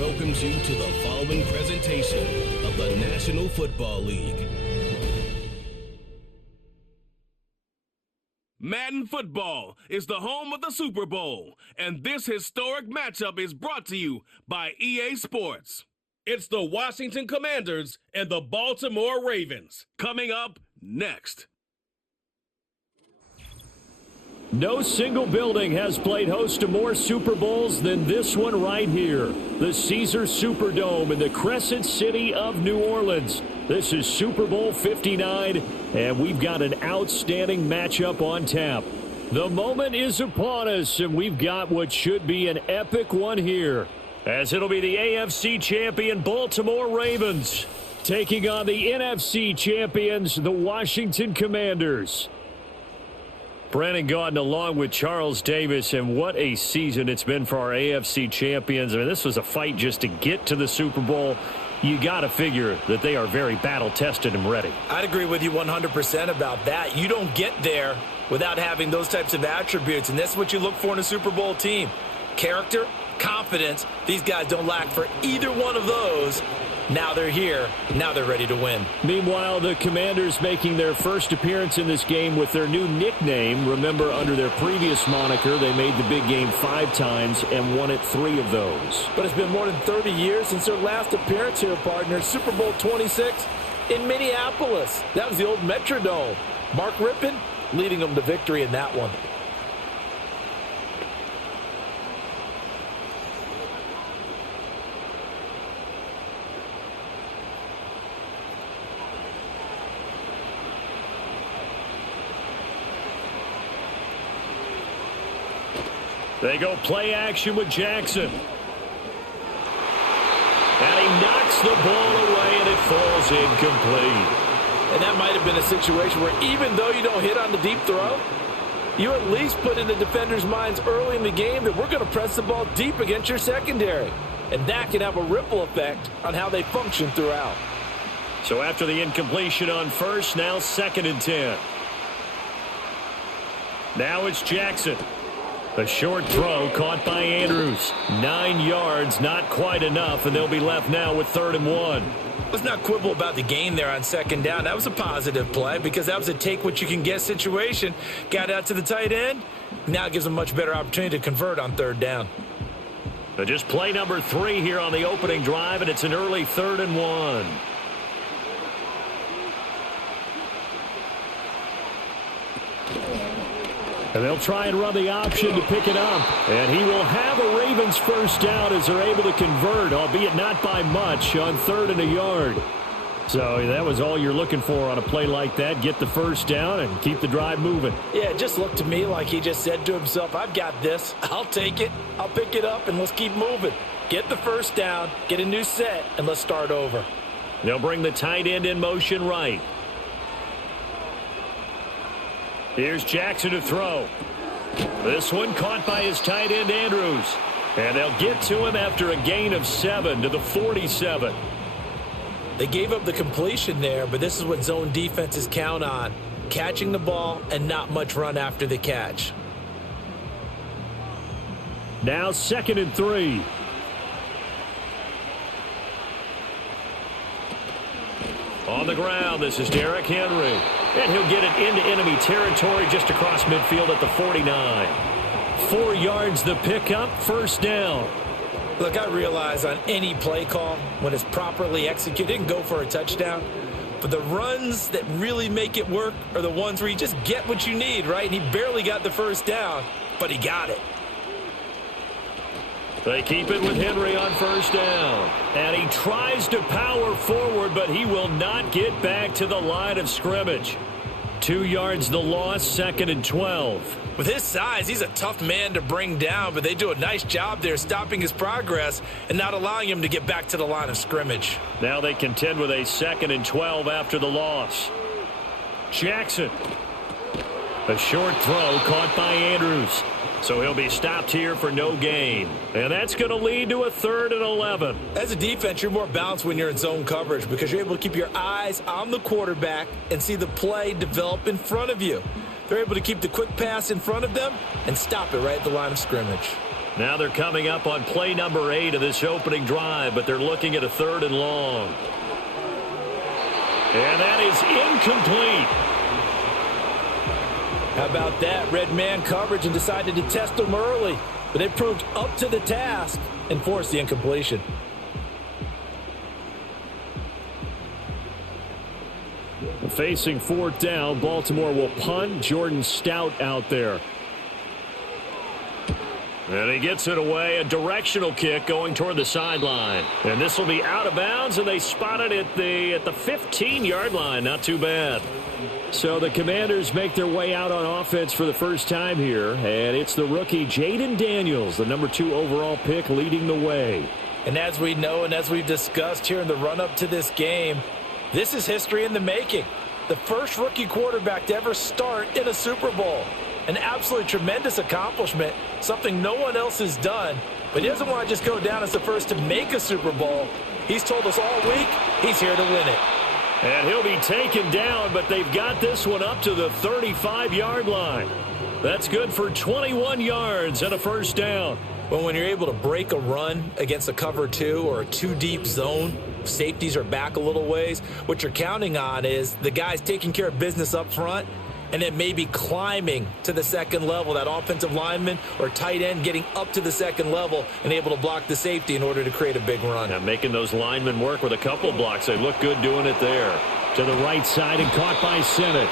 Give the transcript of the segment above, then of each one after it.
welcomes you to the following presentation of the National Football League. Madden Football is the home of the Super Bowl, and this historic matchup is brought to you by EA Sports. It's the Washington Commanders and the Baltimore Ravens. Coming up next. No single building has played host to more Super Bowls than this one right here. The Caesars Superdome in the Crescent City of New Orleans. This is Super Bowl 59, and we've got an outstanding matchup on tap. The moment is upon us, and we've got what should be an epic one here, as it'll be the AFC champion Baltimore Ravens taking on the NFC champions, the Washington Commanders. Brandon Gaudin along with Charles Davis, and what a season it's been for our AFC champions. I mean, this was a fight just to get to the Super Bowl. You got to figure that they are very battle-tested and ready. I'd agree with you 100% about that. You don't get there without having those types of attributes, and that's what you look for in a Super Bowl team. Character, confidence. These guys don't lack for either one of those. Now they're here. Now they're ready to win. Meanwhile, the Commanders making their first appearance in this game with their new nickname. Remember, under their previous moniker, they made the big game 5 times and won it 3 of those. But it's been more than 30 years since their last appearance here, partner. Super Bowl 26 in Minneapolis. That was the old Metrodome. Mark Rippon leading them to victory in that one. They go play action with Jackson. And he knocks the ball away, and it falls incomplete. And that might have been a situation where even though you don't hit on the deep throw, you at least put in the defender's minds early in the game that we're going to press the ball deep against your secondary. And that can have a ripple effect on how they function throughout. So after the incompletion on first, now 2nd and 10. Now it's Jackson. A short throw caught by Andrews. 9 yards, not quite enough, and they'll be left now with 3rd and 1. Let's not quibble about the gain there on 2nd down. That was a positive play because that was a take-what-you-can-get situation. Got out to the tight end. Now it gives them a much better opportunity to convert on 3rd down. So just play number 3 here on the opening drive, and it's an early 3rd and 1. And they'll try and run the option to pick it up. And he will have a Ravens first down as they're able to convert, albeit not by much, on 3rd and a yard. So that was all you're looking for on a play like that. Get the first down and keep the drive moving. Yeah, it just looked to me like he just said to himself, I've got this. I'll take it. I'll pick it up, and let's keep moving. Get the first down, get a new set, and let's start over. They'll bring the tight end in motion right. Here's Jackson to throw. This one caught by his tight end, Andrews. And they'll get to him after a gain of 7 to the 47. They gave up the completion there, but this is what zone defenses count on. Catching the ball and not much run after the catch. Now 2nd and 3. On the ground, this is Derrick Henry. And he'll get it into enemy territory just across midfield at the 49. 4 yards the pickup, first down. Look, I realize on any play call, when it's properly executed, it can go for a touchdown. But the runs that really make it work are the ones where you just get what you need, right? And he barely got the first down, but he got it. They keep it with Henry on first down. And he tries to power forward, but he will not get back to the line of scrimmage. 2 yards the loss, 2nd and 12. With his size, he's a tough man to bring down, but they do a nice job there stopping his progress and not allowing him to get back to the line of scrimmage. Now they contend with a 2nd and 12 after the loss. Jackson. A short throw caught by Andrews. So he'll be stopped here for no gain. And that's going to lead to a 3rd and 11. As a defense, you're more balanced when you're in zone coverage because you're able to keep your eyes on the quarterback and see the play develop in front of you. They're able to keep the quick pass in front of them and stop it right at the line of scrimmage. Now they're coming up on play number 8 of this opening drive, but they're looking at a 3rd and long. And that is incomplete. How about that? Red man coverage and decided to test them early. But they proved up to the task and forced the incompletion. Facing 4th down, Baltimore will punt. Jordan Stout out there. And he gets it away. A directional kick going toward the sideline. And this will be out of bounds, and they spot it at the 15-yard line. Not too bad. So the Commanders make their way out on offense for the first time here. And it's the rookie Jaden Daniels, the number 2 overall pick, leading the way. And as we know and as we've discussed here in the run-up to this game, this is history in the making. The first rookie quarterback to ever start in a Super Bowl. An absolutely tremendous accomplishment, something no one else has done. But he doesn't want to just go down as the first to make a Super Bowl. He's told us all week he's here to win it. And he'll be taken down, but they've got this one up to the 35-yard line. That's good for 21 yards and a first down. Well, when you're able to break a run against a cover 2 or a 2-deep zone, safeties are back a little ways. What you're counting on is the guys taking care of business up front and then maybe climbing to the second level, that offensive lineman or tight end getting up to the second level and able to block the safety in order to create a big run. Now making those linemen work with a couple blocks. They look good doing it there. To the right side and caught by Sennett.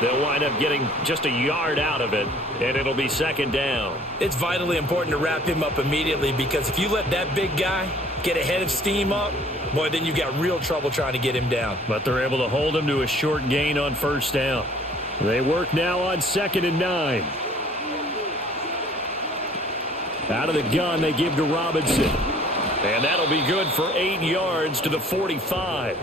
They'll wind up getting just a yard out of it, and it'll be 2nd down. It's vitally important to wrap him up immediately because if you let that big guy get ahead of steam up, boy, then you've got real trouble trying to get him down. But they're able to hold him to a short gain on 1st down. They work now on 2nd and 9. Out of the gun, they give to Robinson. And that'll be good for 8 yards to the 45.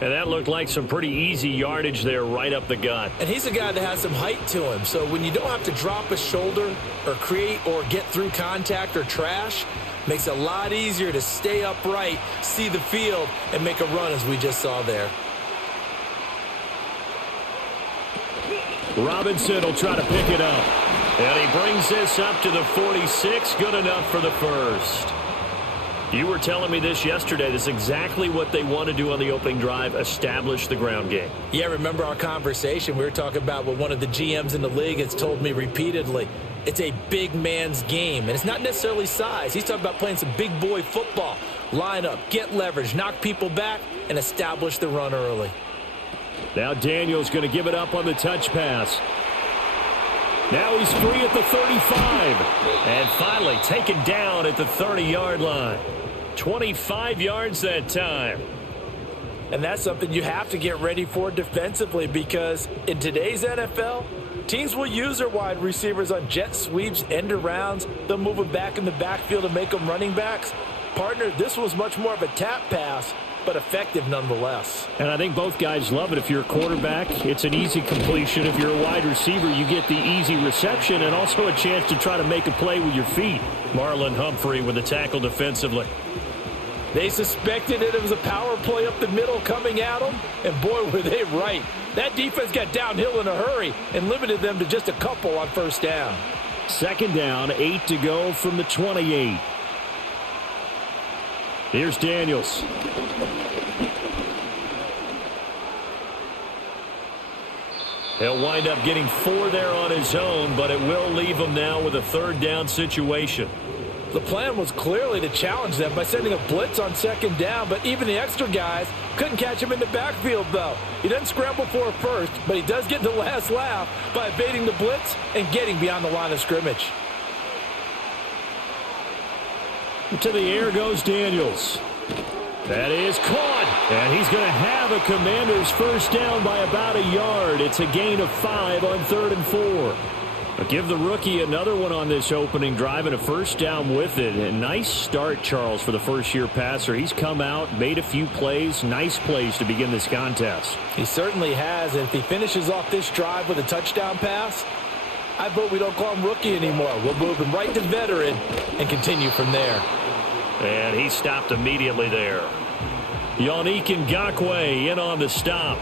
And that looked like some pretty easy yardage there right up the gut. And he's a guy that has some height to him. So when you don't have to drop a shoulder or create or get through contact or trash, makes it a lot easier to stay upright, see the field, and make a run as we just saw there. Robinson will try to pick it up. And he brings this up to the 46. Good enough for the first. You were telling me this yesterday. This is exactly what they want to do on the opening drive, establish the ground game. Yeah, remember our conversation? We were talking about what one of the GMs in the league has told me repeatedly. It's a big man's game, and it's not necessarily size. He's talking about playing some big boy football. Line up, get leverage, knock people back, and establish the run early. Now Daniels going to give it up on the touch pass. Now he's free at the 35. And finally taken down at the 30-yard line. 25 yards that time. And that's something you have to get ready for defensively because in today's NFL, teams will use their wide receivers on jet sweeps, end arounds. They'll move them back in the backfield and make them running backs. Partner, this was much more of a tap pass, but effective nonetheless. And I think both guys love it. If you're a quarterback, it's an easy completion. If you're a wide receiver, you get the easy reception and also a chance to try to make a play with your feet. Marlon Humphrey with the tackle defensively. They suspected it was a power play up the middle coming at them, and boy, were they right. That defense got downhill in a hurry and limited them to just a couple on 1st down. 2nd down, 8 to go from the 28. Here's Daniels. He'll wind up getting 4 there on his own, but it will leave him now with a 3rd down situation. The plan was clearly to challenge them by sending a blitz on 2nd down, but even the extra guys couldn't catch him in the backfield, though. He doesn't scramble for a first, but he does get the last laugh by evading the blitz and getting beyond the line of scrimmage. To the air goes Daniels. That is caught, and he's going to have a Commanders 1st down by about a yard. It's a gain of 5 on 3rd and 4. But give the rookie another one on this opening drive and a 1st down with it. A nice start, Charles, for the first-year passer. He's come out, made a few plays, nice plays to begin this contest. He certainly has, and if he finishes off this drive with a touchdown pass, I vote we don't call him rookie anymore. We'll move him right to veteran and continue from there. And he stopped immediately there. Yannick Ngakoue in on the stop.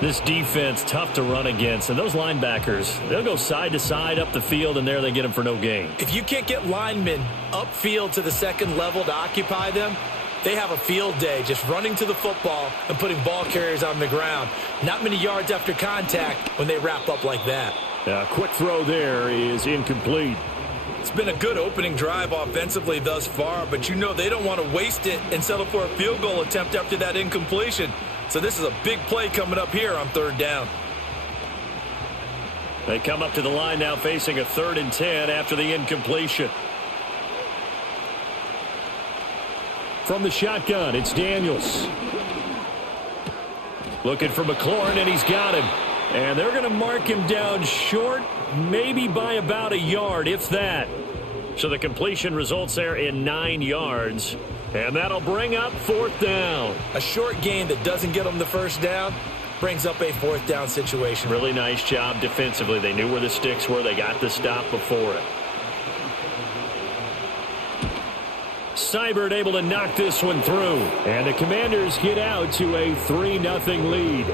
This defense, tough to run against. And those linebackers, they'll go side to side up the field, and there they get them for no gain. If you can't get linemen upfield to the second level to occupy them, they have a field day just running to the football and putting ball carriers on the ground. Not many yards after contact when they wrap up like that. Quick throw there is incomplete. It's been a good opening drive offensively thus far, but you know they don't want to waste it and settle for a field goal attempt after that incompletion. So this is a big play coming up here on third down. They come up to the line now facing a 3rd and 10 after the incompletion. From the shotgun, it's Daniels. Looking for McLaurin, and he's got him. And they're going to mark him down short, maybe by about a yard, if that. So the completion results there in 9 yards. And that'll bring up 4th down. A short gain that doesn't get them the first down brings up a 4th down situation. Really nice job defensively. They knew where the sticks were. They got the stop before it. Seibert able to knock this one through. And the Commanders get out to a 3-0 lead.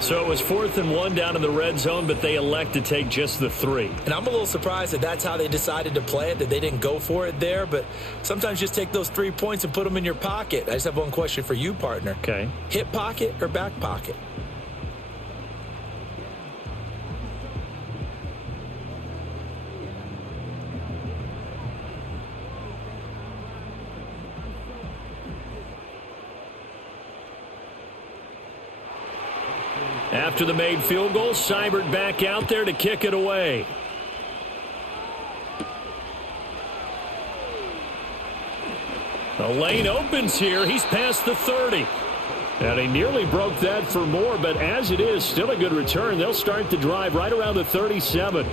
So it was 4th and 1 down in the red zone, but they elect to take just the 3. And I'm a little surprised that that's how they decided to play it, that they didn't go for it there. But sometimes just take those 3 points and put them in your pocket. I just have one question for you, partner. Okay. Hip pocket or back pocket? After the made field goal, Seibert back out there to kick it away. The lane opens here. He's past the 30. And he nearly broke that for more, but as it is, still a good return. They'll start the drive right around the 37.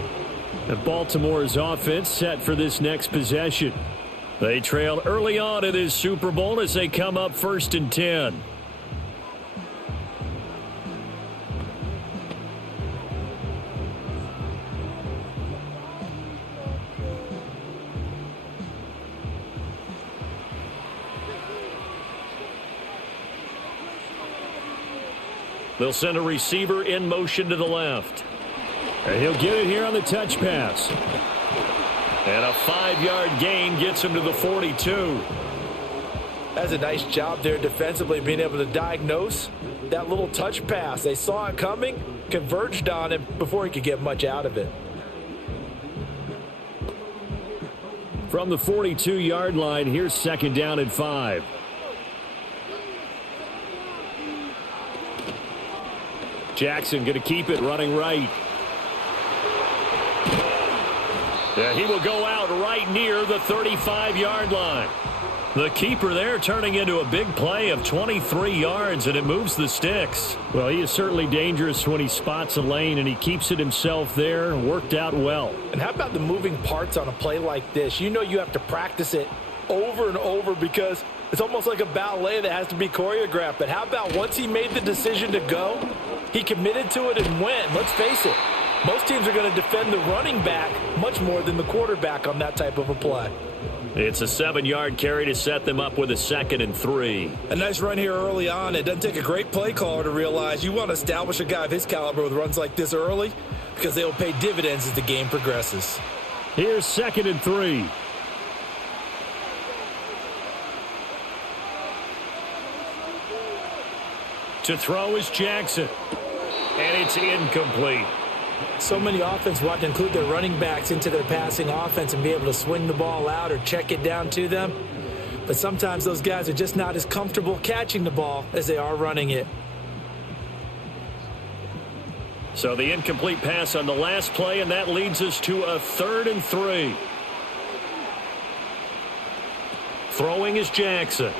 And Baltimore's offense set for this next possession. They trailed early on in this Super Bowl as they come up 1st and 10. They'll send a receiver in motion to the left. And he'll get it here on the touch pass. And a 5-yard gain gets him to the 42. That's a nice job there defensively, being able to diagnose that little touch pass. They saw it coming, converged on him before he could get much out of it. From the 42-yard line, here's 2nd down and 5. Jackson going to keep it running right. Yeah, he will go out right near the 35-yard line. The keeper there turning into a big play of 23 yards, and it moves the sticks. Well, he is certainly dangerous when he spots a lane, and he keeps it himself there. Worked out well. And how about the moving parts on a play like this? You know you have to practice it over and over because it's almost like a ballet that has to be choreographed. But how about once he made the decision to go, he committed to it and went. Let's face it, most teams are going to defend the running back much more than the quarterback on that type of a play. It's a 7-yard carry to set them up with a 2nd and 3. A nice run here early on. It doesn't take a great play caller to realize you want to establish a guy of his caliber with runs like this early because they'll pay dividends as the game progresses. Here's 2nd and 3. To throw is Jackson. And it's incomplete. So many offenses want to include their running backs into their passing offense and be able to swing the ball out or check it down to them. But sometimes those guys are just not as comfortable catching the ball as they are running it. So the incomplete pass on the last play, and that leads us to a 3rd and 3. Throwing is Jackson.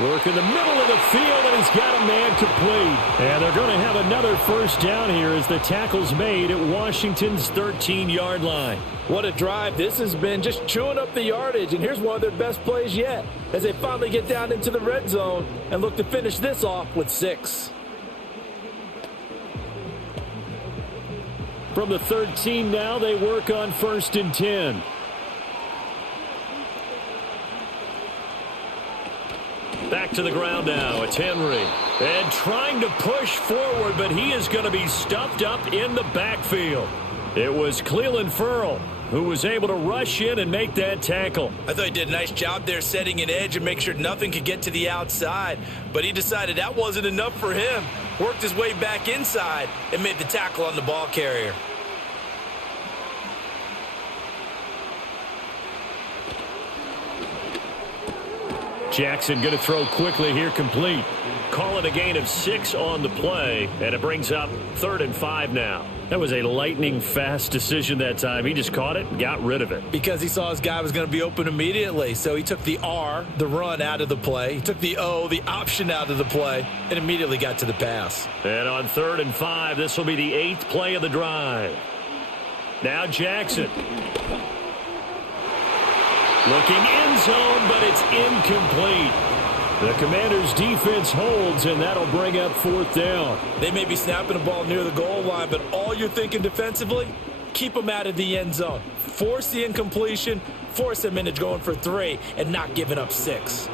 Work in the middle of the field, and he's got a man complete. And they're going to have another 1st down here as the tackle's made at Washington's 13-yard line. What a drive this has been, just chewing up the yardage. And here's one of their best plays yet as they finally get down into the red zone and look to finish this off with 6. From the 13 now, they work on 1st and 10. Back to the ground now. It's Henry. And trying to push forward, but he is going to be stuffed up in the backfield. It was Clelin Ferrell who was able to rush in and make that tackle. I thought he did a nice job there setting an edge and make sure nothing could get to the outside. But he decided that wasn't enough for him. Worked his way back inside and made the tackle on the ball carrier. Jackson going to throw quickly here, complete. Call it a gain of 6 on the play, and it brings up 3rd and 5 now. That was a lightning-fast decision that time. He just caught it and got rid of it. Because he saw his guy was going to be open immediately, so he took the R, the run, out of the play. He took the O, the option, out of the play, and immediately got to the pass. And on 3rd and 5, this will be the 8th play of the drive. Now Jackson. Looking end zone, but it's incomplete. The Commanders' defense holds, and that'll bring up 4th down. They may be snapping the ball near the goal line, but all you're thinking defensively, keep them out of the end zone. Force the incompletion, force them into going for 3, and not giving up 6.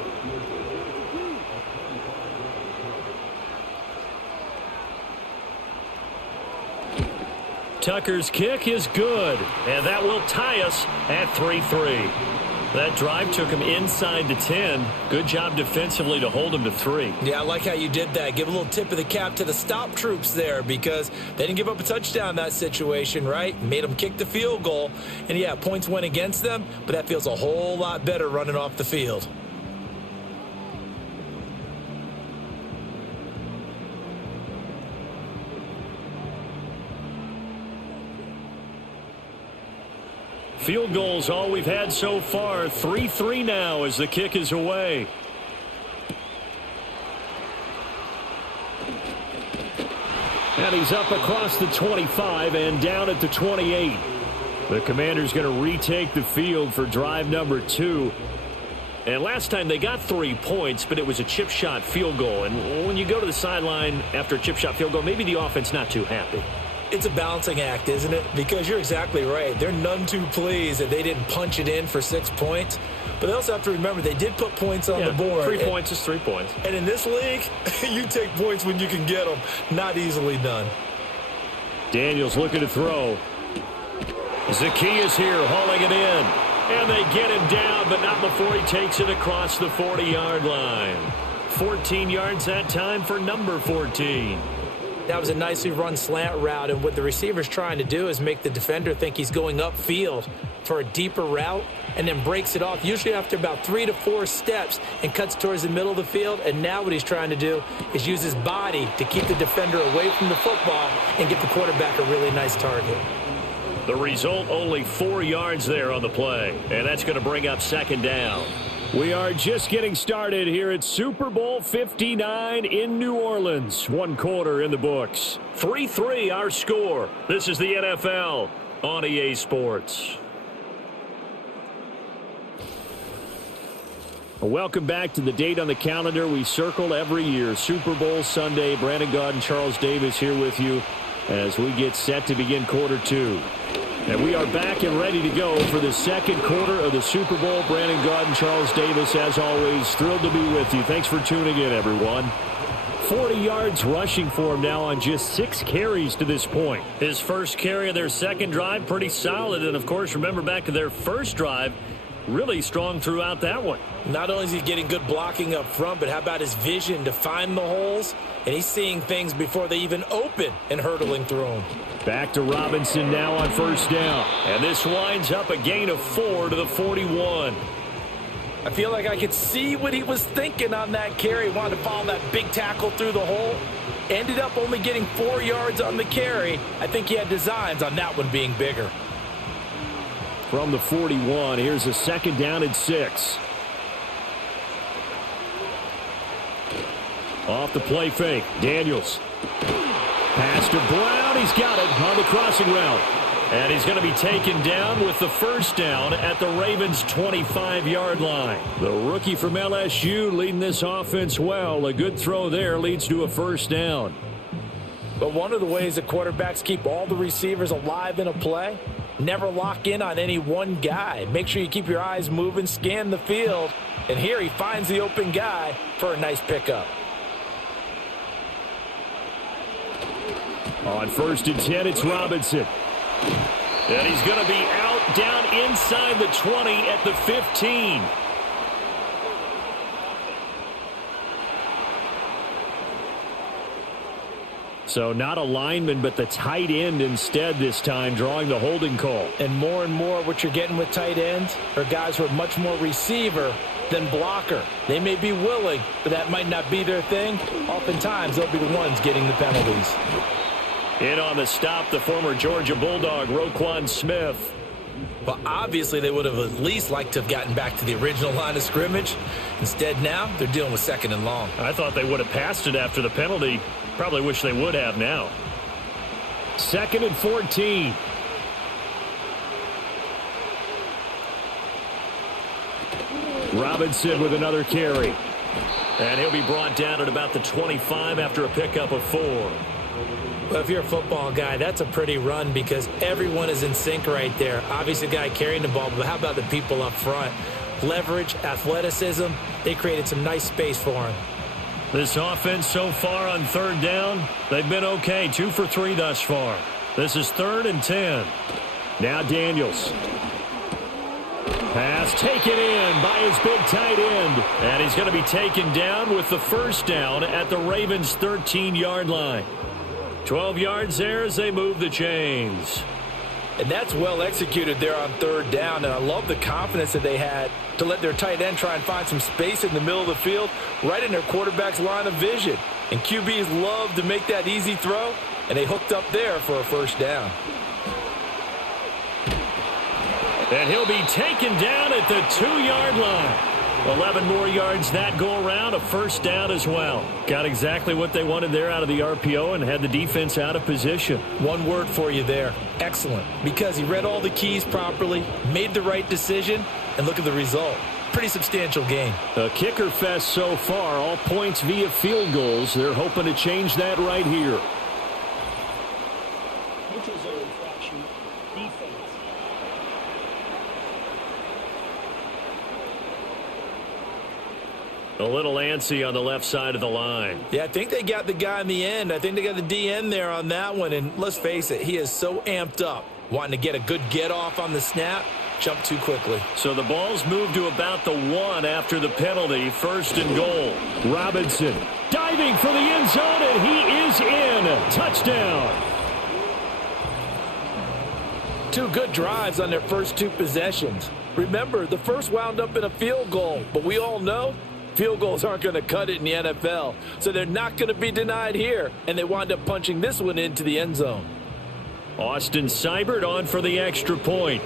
Tucker's kick is good, and that will tie us at 3-3. That drive took him inside the 10. Good job defensively to hold him to 3. Yeah, I like how you did that. Give a little tip of the cap to the stop troops there because they didn't give up a touchdown in that situation, right? Made them kick the field goal. And, yeah, points went against them, but that feels a whole lot better running off the field. Field goals all we've had so far. 3-3 now as the kick is away. And he's up across the 25 and down at the 28. The Commanders going to retake the field for drive number 2. And last time they got 3 points, but it was a chip shot field goal. And when you go to the sideline after a chip shot field goal, maybe the offense not too happy. It's a balancing act, isn't it? Because you're exactly right. They're none too pleased that they didn't punch it in for 6 points. But they also have to remember they did put points on the board. 3 points is 3 points. And in this league, you take points when you can get them. Not easily done. Daniels looking to throw. Zacchaeus here hauling it in. And they get him down, but not before he takes it across the 40-yard line. 14 yards that time for number 14. That was a nicely run slant route, and what the receiver's trying to do is make the defender think he's going upfield for a deeper route and then breaks it off, usually after about 3 to 4 steps, and cuts towards the middle of the field. And now what he's trying to do is use his body to keep the defender away from the football and get the quarterback a really nice target. The result, only 4 yards there on the play, and that's going to bring up 2nd down. We are just getting started here at Super Bowl 59 in New Orleans. 1 quarter in the books. 3-3 our score. This is the NFL on EA Sports. Welcome back to the date on the calendar we circle every year. Super Bowl Sunday. Brandon Gaud and Charles Davis here with you as we get set to begin quarter 2. And we are back and ready to go for the 2nd quarter of the Super Bowl. Brandon Gaud and Charles Davis, as always, thrilled to be with you. Thanks for tuning in, everyone. 40 yards rushing for him now on just 6 carries to this point. His first carry of their 2nd drive, pretty solid. And, of course, remember back to their first drive, really strong throughout that one. Not only is he getting good blocking up front, but how about his vision to find the holes? And he's seeing things before they even open and hurtling through them. Back to Robinson now on 1st down. And this winds up a gain of 4 to the 41. I feel like I could see what he was thinking on that carry. Wanted to follow that big tackle through the hole. Ended up only getting 4 yards on the carry. I think he had designs on that one being bigger. From the 41, here's a 2nd down and 6. Off the play fake, Daniels. Pass to Brown, he's got it on the crossing route. And he's going to be taken down with the 1st down at the Ravens' 25-yard line. The rookie from LSU leading this offense well. A good throw there leads to a 1st down. But one of the ways that quarterbacks keep all the receivers alive in a play, never lock in on any one guy. Make sure you keep your eyes moving, scan the field, And here he finds the open guy for a nice pickup. On 1st and 10, it's Robinson. And he's going to be out down inside the 20 at the 15. So not a lineman, but the tight end instead this time, drawing the holding call. And more what you're getting with tight ends are guys who are much more receiver than blocker. They may be willing, but that might not be their thing. Oftentimes, they'll be the ones getting the penalties. In on the stop, the former Georgia Bulldog, Roquan Smith. Well, obviously, they would have at least liked to have gotten back to the original line of scrimmage. Instead, now, they're dealing with 2nd and long. I thought they would have passed it after the penalty. Probably wish they would have now. 2nd and 14. Robinson with another carry. And he'll be brought down at about the 25 after a pickup of 4. Well, if you're a football guy, that's a pretty run because everyone is in sync right there. Obviously, the guy carrying the ball, but how about the people up front? Leverage, athleticism, they created some nice space for him. This offense so far on 3rd down, they've been okay. 2 for 3 thus far. This is 3rd and 10. Now Daniels. Pass taken in by his big tight end. And he's going to be taken down with the 1st down at the Ravens' 13-yard line. 12 yards there as they move the chains. And that's well executed there on 3rd down. And I love the confidence that they had to let their tight end try and find some space in the middle of the field, right in their quarterback's line of vision. And QBs love to make that easy throw, and they hooked up there for a 1st down. And he'll be taken down at the 2-yard line. 11 more yards that go around, a 1st down as well. Got exactly what they wanted there out of the RPO and had the defense out of position. One word for you there, excellent, because he read all the keys properly, made the right decision, and look at the result. Pretty substantial game. A kicker fest so far, all points via field goals. They're hoping to change that right here. A little antsy on the left side of the line. Yeah, I think they got the guy in the end. I think they got the DN there on that one. And let's face it, he is so amped up, wanting to get a good get off on the snap, jump too quickly. So the ball's moved to about the 1 after the penalty. 1st and goal. Robinson diving for the end zone, and he is in. Touchdown. 2 good drives on their first 2 possessions. Remember, the first wound up in a field goal, but we all know field goals aren't going to cut it in the NFL, so they're not going to be denied here, and they wind up punching this one into the end zone. Austin Seibert on for the extra point.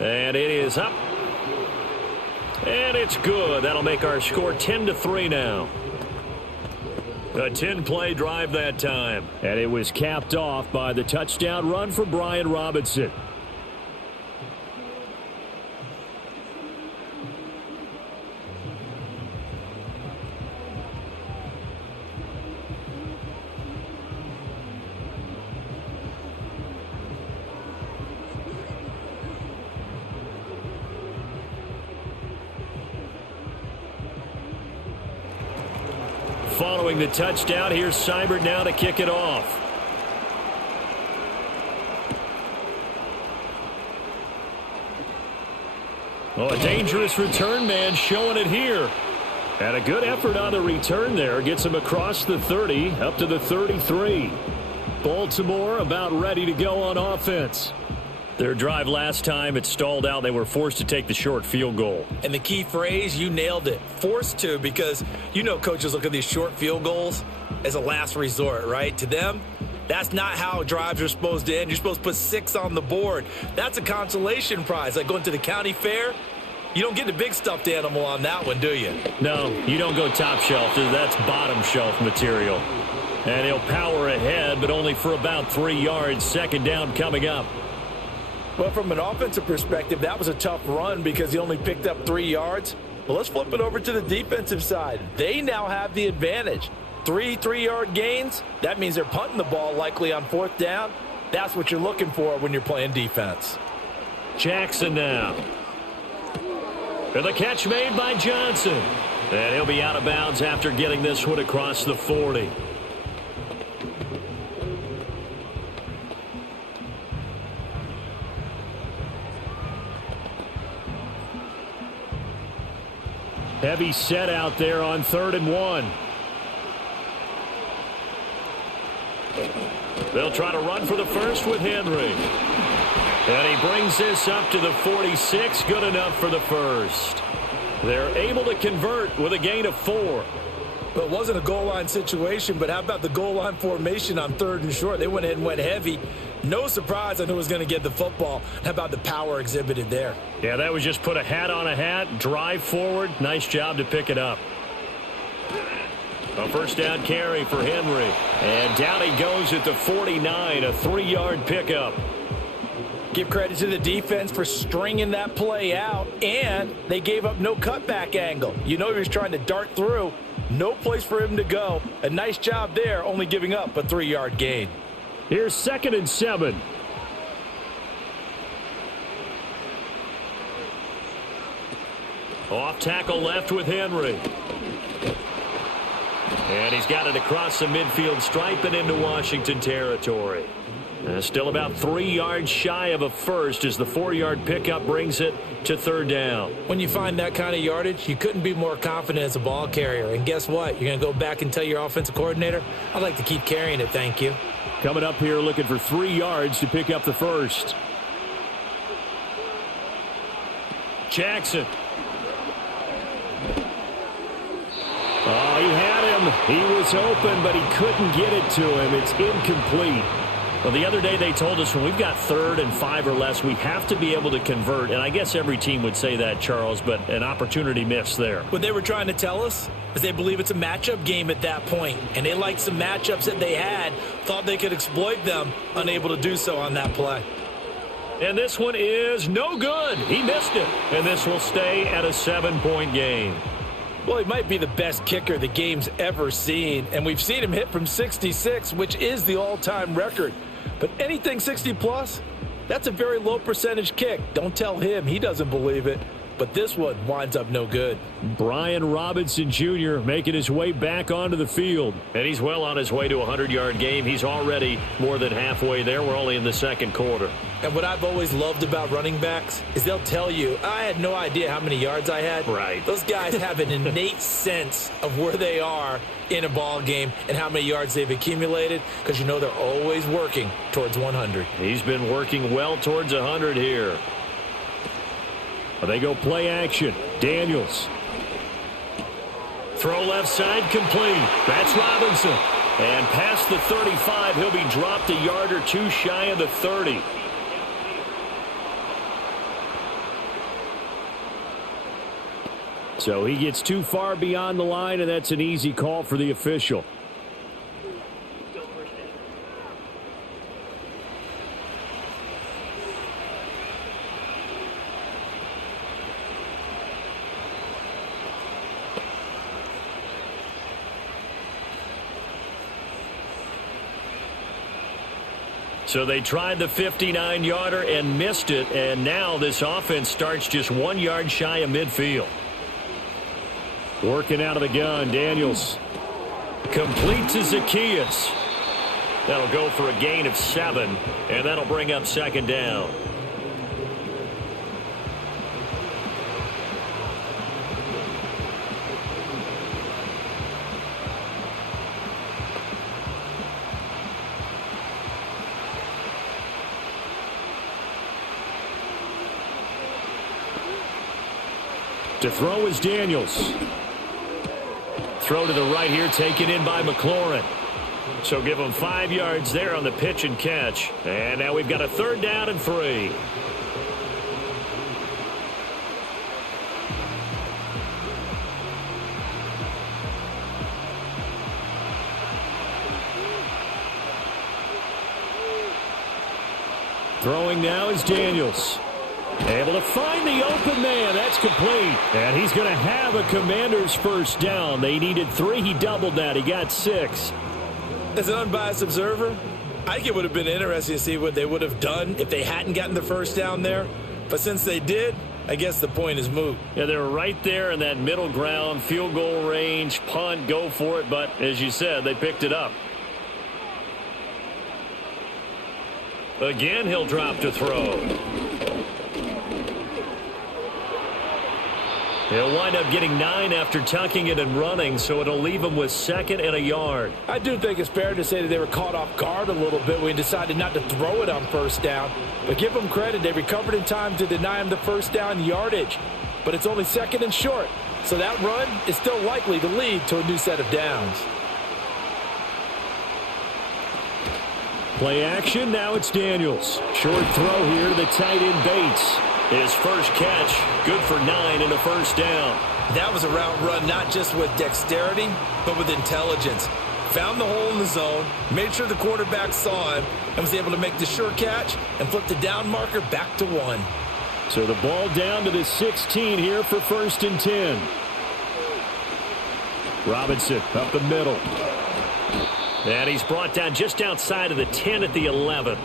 And it is up. And it's good. That'll make our score 10-3 now. A 10-play drive that time. And it was capped off by the touchdown run for Brian Robinson. Following the touchdown, here's Seibert now to kick it off. Oh, a dangerous return man showing it here. And a good effort on the return there. Gets him across the 30, up to the 33. Baltimore about ready to go on offense. Their drive last time, it stalled out. They were forced to take the short field goal. And the key phrase, you nailed it. Forced to, because you know coaches look at these short field goals as a last resort, right? To them, that's not how drives are supposed to end. You're supposed to put 6 on the board. That's a consolation prize. Like going to the county fair, you don't get the big stuffed animal on that one, do you? No, you don't go top shelf. That's bottom shelf material. And he'll power ahead, but only for about 3 yards. 2nd down coming up. Well, from an offensive perspective, that was a tough run because he only picked up 3 yards. Well, let's flip it over to the defensive side. They now have the advantage. 3 3-yard gains, that means they're punting the ball likely on 4th down. That's what you're looking for when you're playing defense. Jackson now. And the catch made by Johnson. And he'll be out of bounds after getting this one across the 40. Heavy set out there on 3rd and 1. They'll try to run for the first with Henry. And he brings this up to the 46. Good enough for the first. They're able to convert with a gain of 4. Well, it wasn't a goal line situation, but how about the goal line formation on 3rd and short? They went ahead and went heavy. No surprise on who was going to get the football. How about the power exhibited there? Yeah, that was just put a hat on a hat, drive forward. Nice job to pick it up. A first down carry for Henry. And down he goes at the 49, a 3-yard pickup. Give credit to the defense for stringing that play out, and they gave up no cutback angle. You know he was trying to dart through. No place for him to go. A nice job there, only giving up a 3-yard gain. Here's 2nd and 7. Off tackle left with Henry. And he's got it across the midfield stripe and into Washington territory. Still about 3 yards shy of a first as the 4-yard pickup brings it to 3rd down. When you find that kind of yardage, you couldn't be more confident as a ball carrier. And guess what? You're going to go back and tell your offensive coordinator, I'd like to keep carrying it, thank you. Coming up here looking for 3 yards to pick up the first. Jackson. Oh, he had him. He was open, but he couldn't get it to him. It's incomplete. Well, the other day they told us when we've got 3rd and 5 or less, we have to be able to convert. And I guess every team would say that, Charles, but an opportunity missed there. What they were trying to tell us is they believe it's a matchup game at that point. And they liked some matchups that they had, thought they could exploit them, unable to do so on that play. And this one is no good. He missed it. And this will stay at a 7-point game. Well, he might be the best kicker the game's ever seen. And we've seen him hit from 66, which is the all-time record. But anything 60-plus, that's a very low percentage kick. Don't tell him he doesn't believe it. But this one winds up no good. Brian Robinson Jr. making his way back onto the field. And he's well on his way to a 100-yard game. He's already more than halfway there. We're only in the 2nd quarter. And what I've always loved about running backs is they'll tell you, I had no idea how many yards I had. Right. Those guys have an innate sense of where they are in a ball game and how many yards they've accumulated because you know they're always working towards 100. He's been working well towards 100 here. They go play action. Daniels. Throw left side complete. That's Robinson. And past the 35, he'll be dropped a yard or two shy of the 30. So he gets too far beyond the line, and that's an easy call for the official. So they tried the 59-yarder and missed it, and now this offense starts just 1 yard shy of midfield. Working out of the gun, Daniels. Complete to Zacchaeus. That'll go for a gain of 7, and that'll bring up 2nd down. To throw is Daniels. Throw to the right here, taken in by McLaurin. So give him 5 yards there on the pitch and catch. And now we've got a 3rd down and 3. Throwing now is Daniels. Able to find the open man. That's complete. And he's going to have a Commander's first down. They needed 3. He doubled that. He got 6. As an unbiased observer, I think it would have been interesting to see what they would have done if they hadn't gotten the first down there. But since they did, I guess the point is moot. Yeah, they were right there in that middle ground, field goal range, punt, go for it. But as you said, they picked it up. Again, he'll drop to throw. He'll wind up getting 9 after tucking it and running, so it'll leave him with 2nd and a yard. I do think it's fair to say that they were caught off guard a little bit when he decided not to throw it on first down. But give them credit, they recovered in time to deny him the first down yardage. But it's only 2nd and short, so that run is still likely to lead to a new set of downs. Play action, now it's Daniels. Short throw here to the tight end Bates. His first catch, good for 9 and a first down. That was a route run not just with dexterity, but with intelligence. Found the hole in the zone, made sure the quarterback saw him, and was able to make the sure catch and flip the down marker back to 1. So the ball down to the 16 here for 1st and 10. Robinson up the middle. And he's brought down just outside of the 10 at the 11.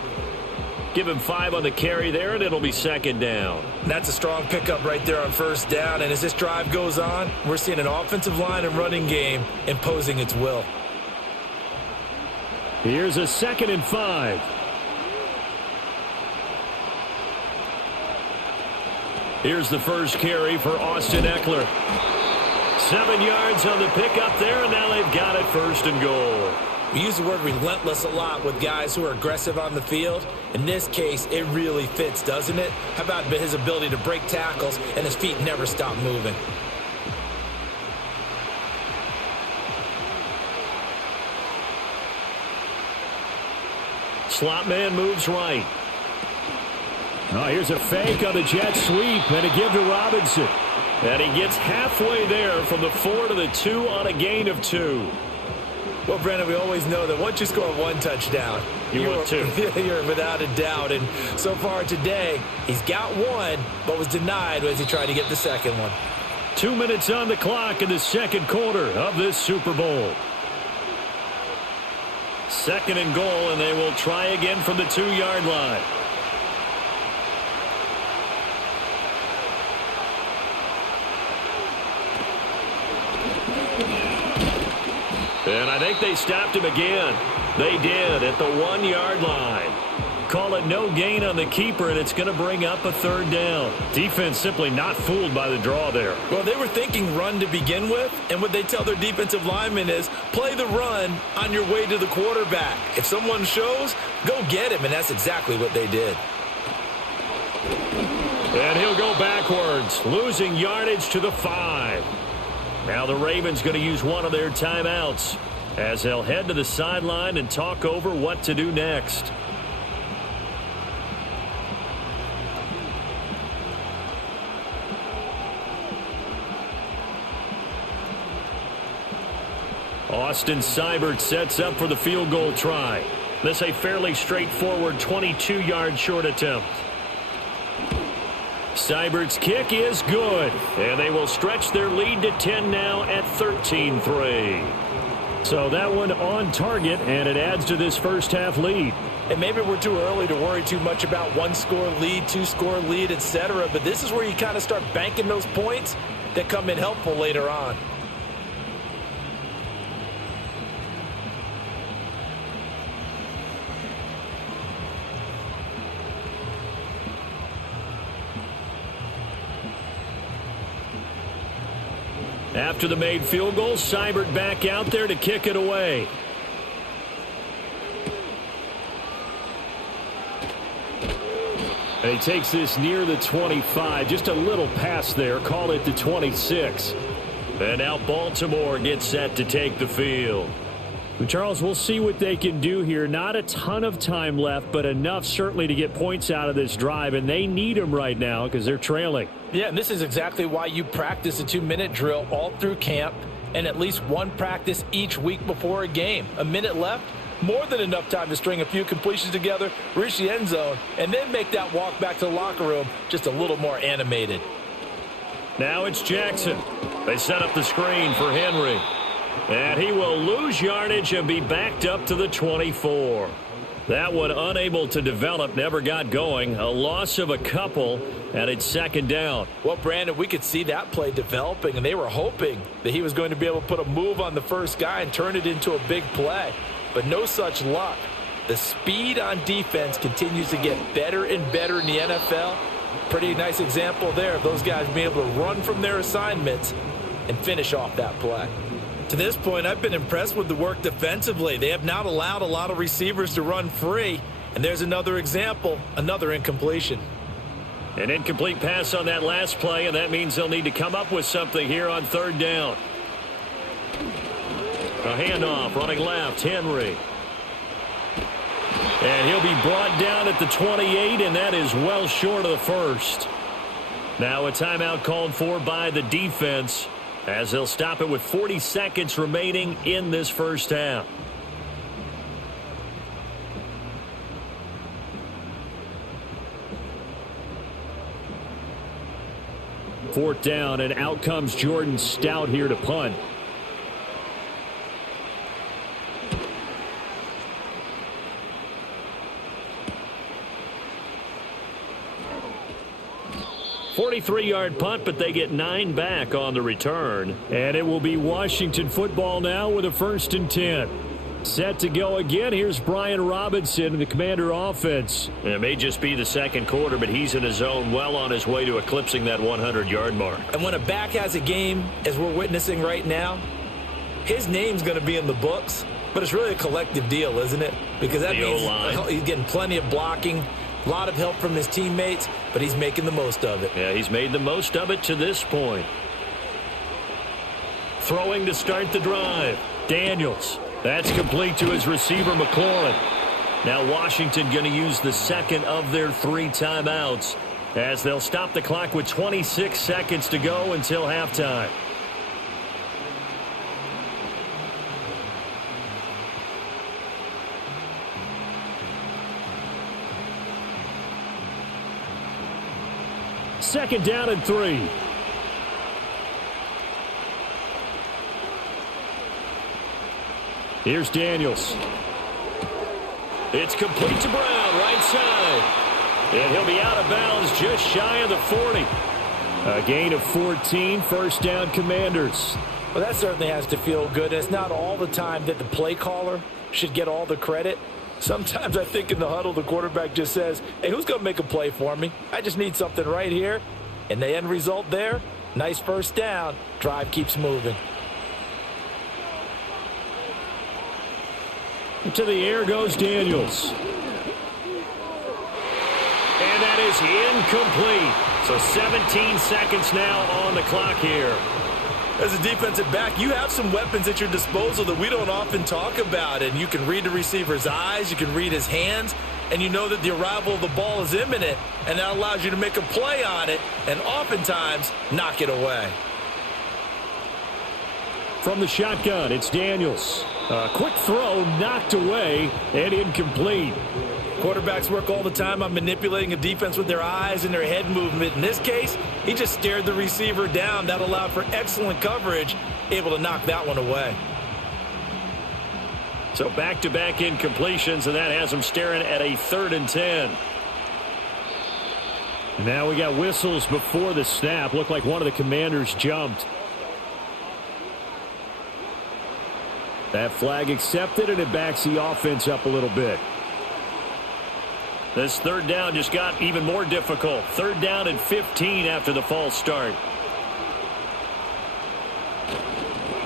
Give him 5 on the carry there, and it'll be 2nd down. That's a strong pickup right there on first down, and as this drive goes on, we're seeing an offensive line and running game imposing its will. Here's a 2nd and 5. Here's the first carry for Austin Eckler. 7 yards on the pickup there, and now they've got it 1st and goal. We use the word relentless a lot with guys who are aggressive on the field. In this case, it really fits, doesn't it? How about his ability to break tackles and his feet never stop moving? Slot man moves right. Oh, here's a fake on the jet sweep and a give to Robinson. And he gets halfway there from the 4 to the 2 on a gain of 2. Well, Brandon, we always know that once you score 1 touchdown, you're 2. You're without a doubt. And so far today, he's got 1, but was denied as he tried to get the 2nd one. 2 minutes on the clock in the 2nd quarter of this Super Bowl. 2nd and goal, and they will try again from the 2-yard line. And I think they stopped him again. They did at the 1-yard line. Call it no gain on the keeper, and it's going to bring up a 3rd down. Defense simply not fooled by the draw there. Well, they were thinking run to begin with, and what they tell their defensive linemen is play the run on your way to the quarterback. If someone shows, go get him, and that's exactly what they did. And he'll go backwards, losing yardage to the 5. Now the Ravens going to use one of their timeouts as they'll head to the sideline and talk over what to do next. Austin Seibert sets up for the field goal try. This a fairly straightforward 22-yard short attempt. Seibert's kick is good, and they will stretch their lead to 10 now at 13-3. So that one on target, and it adds to this first half lead. And maybe we're too early to worry too much about 1-score lead, 2-score lead, etc. But this is where you kind of start banking those points that come in helpful later on. After the made field goal, Seibert back out there to kick it away. And he takes this near the 25. Just a little pass there. Call it the 26. And now Baltimore gets set to take the field. Charles, we'll see what they can do here. Not a ton of time left, but enough certainly to get points out of this drive, and they need them right now because they're trailing. Yeah, and this is exactly why you practice a 2-minute drill all through camp and at least one practice each week before a game. A minute left, more than enough time to string a few completions together, reach the end zone, and then make that walk back to the locker room just a little more animated. Now it's Jackson. They set up the screen for Henry. And he will lose yardage and be backed up to the 24. That one unable to develop, never got going. A loss of a couple, and it's second down. Well, Brandon, we could see that play developing, and they were hoping that he was going to be able to put a move on the first guy and turn it into a big play. But no such luck. The speed on defense continues to get better and better in the NFL. Pretty nice example there of those guys being able to run from their assignments and finish off that play. To this point, I've been impressed with the work defensively. They have not allowed a lot of receivers to run free. And there's another example, another incompletion. An incomplete pass on that last play, and that means they'll need to come up with something here on third down. A handoff, running left, Henry. And he'll be brought down at the 28, and that is well short of the first. Now a timeout called for by the defense, as they'll stop it with 40 seconds remaining in this first half. Fourth down, and out comes Jordan Stout here to punt. .43-yard punt, but they get 9 back on the return. And it will be Washington football now with a 1st and 10. Set to go again. Here's Brian Robinson, the Commander offense. It may just be the second quarter, but he's in his zone, well on his way to eclipsing that 100-yard mark. And when a back has a game, as we're witnessing right now, his name's going to be in the books, but it's really a collective deal, isn't it? Because that means he's getting plenty of blocking, a lot of help from his teammates, but he's making the most of it. Yeah, he's made the most of it to this point. Throwing to start the drive. Daniels. That's complete to his receiver, McLaurin. Now Washington going to use the second of their 3 timeouts, as they'll stop the clock with 26 seconds to go until halftime. Second down and 3. Here's Daniels. It's complete to Brown, right side. And he'll be out of bounds just shy of the 40. A gain of 14, first down Commanders. Well, that certainly has to feel good. It's not all the time that the play caller should get all the credit. Sometimes I think in the huddle, the quarterback just says, hey, who's going to make a play for me? I just need something right here. And the end result there, nice first down. Drive keeps moving. To the air goes Daniels. And that is incomplete. So 17 seconds now on the clock here. As a defensive back, you have some weapons at your disposal that we don't often talk about. And you can read the receiver's eyes, you can read his hands, and you know that the arrival of the ball is imminent, and that allows you to make a play on it and oftentimes knock it away. From the shotgun, it's Daniels. A quick throw, knocked away, and incomplete. Quarterbacks work all the time on manipulating a defense with their eyes and their head movement. In this case, he just stared the receiver down. That allowed for excellent coverage, able to knock that one away. So back-to-back incompletions, and that has him staring at a 3rd and 10. Now we got whistles before the snap. Looked like one of the Commanders jumped. That flag accepted, and it backs the offense up a little bit. This third down just got even more difficult. 3rd down and 15 after the false start.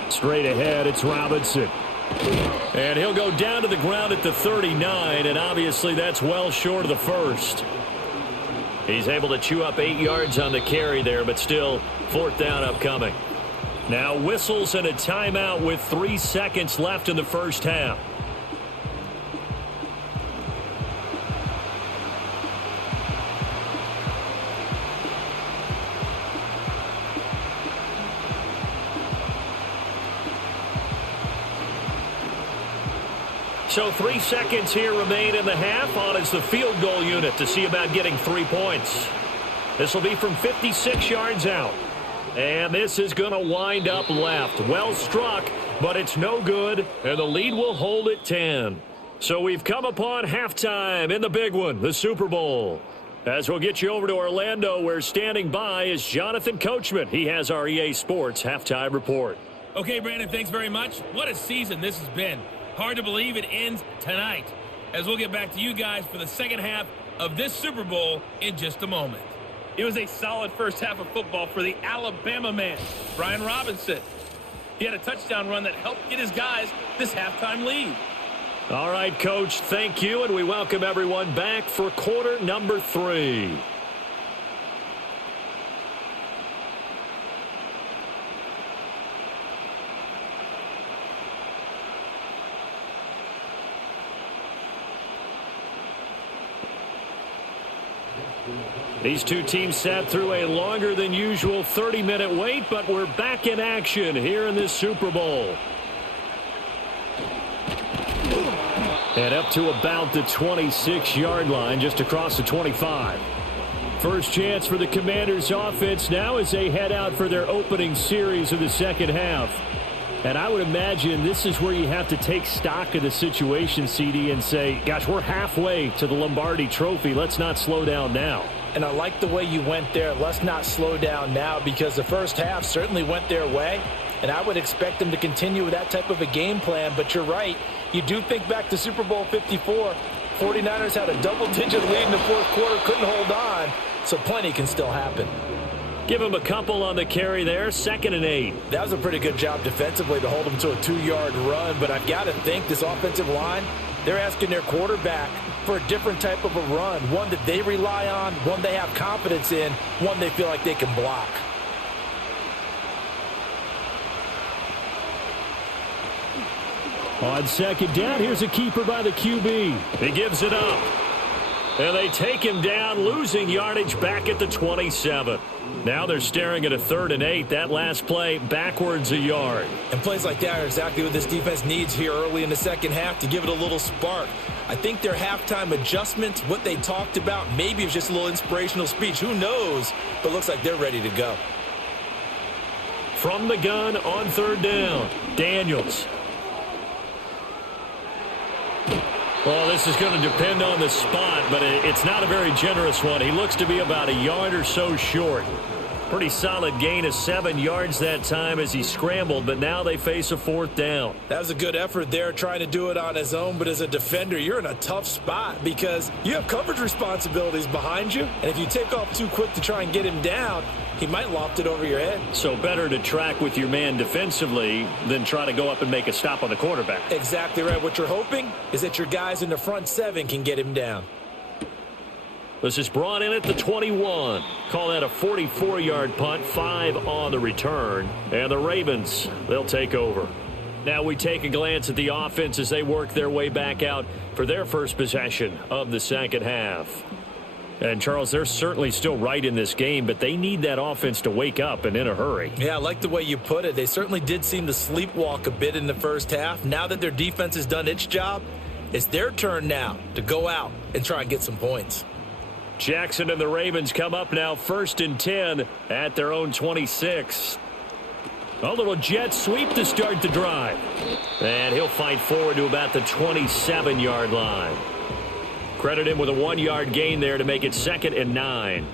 Straight ahead, it's Robinson. And he'll go down to the ground at the 39, and obviously that's well short of the first. He's able to chew up 8 yards on the carry there, but still 4th down upcoming. Now whistles and a timeout with 3 seconds left in the first half. So 3 seconds here remain in the half. On is the field goal unit to see about getting 3 points. This will be from 56 yards out. And this is going to wind up left. Well struck, but it's no good, and the lead will hold at 10. So we've come upon halftime in the big one, the Super Bowl. As we'll get you over to Orlando, where standing by is Jonathan Coachman. He has our EA Sports halftime report. Okay, Brandon, thanks very much. What a season this has been. Hard to believe it ends tonight. As we'll get back to you guys for the second half of this Super Bowl in just a moment. It was a solid first half of football for the Alabama man, Brian Robinson. He had a touchdown run that helped get his guys this halftime lead. All right, Coach, thank you, and we welcome everyone back for quarter number 3. These two teams sat through a longer than usual 30-minute wait, but we're back in action here in this Super Bowl. And up to about the 26-yard line, just across the 25. First chance for the Commanders' offense now as they head out for their opening series of the second half. And I would imagine this is where you have to take stock of the situation, CD, and say, gosh, we're halfway to the Lombardi Trophy. Let's not slow down now. And I like the way you went there. Let's not slow down now, because the first half certainly went their way. And I would expect them to continue with that type of a game plan. But you're right. You do think back to Super Bowl 54. 49ers had a double-digit lead in the fourth quarter, couldn't hold on. So plenty can still happen. Give him a couple on the carry there, 2nd and 8. That was a pretty good job defensively to hold them to a 2-yard run. But I've got to think this offensive line, they're asking their quarterback for a different type of a run, one that they rely on, one they have confidence in, one they feel like they can block. On second down, here's a keeper by the QB. He gives it up. And they take him down, losing yardage back at the 27. Now they're staring at a 3rd and 8. That last play, backwards a yard. And plays like that are exactly what this defense needs here early in the second half to give it a little spark. I think their halftime adjustment, what they talked about, maybe it was just a little inspirational speech. Who knows? But looks like they're ready to go. From the gun on 3rd down, Daniels. Well, this is going to depend on the spot, but it's not a very generous one. He looks to be about a yard or so short. Pretty solid gain of 7 yards that time as he scrambled, but now they face a 4th down. That was a good effort there, trying to do it on his own, but as a defender, you're in a tough spot because you have coverage responsibilities behind you, and if you take off too quick to try and get him down, he might loft it over your head. So better to track with your man defensively than try to go up and make a stop on the quarterback. Exactly right. What you're hoping is that your guys in the front 7 can get him down. This is brought in at the 21. Call that a 44-yard punt, 5 on the return. And the Ravens, they'll take over. Now we take a glance at the offense as they work their way back out for their first possession of the second half. And, Charles, they're certainly still right in this game, but they need that offense to wake up and in a hurry. Yeah, I like the way you put it. They certainly did seem to sleepwalk a bit in the first half. Now that their defense has done its job, it's their turn now to go out and try and get some points. Jackson and the Ravens come up now 1st and 10 at their own 26. A little jet sweep to start the drive. And he'll fight forward to about the 27-yard line. Credit him with a 1-yard gain there to make it 2nd and 9.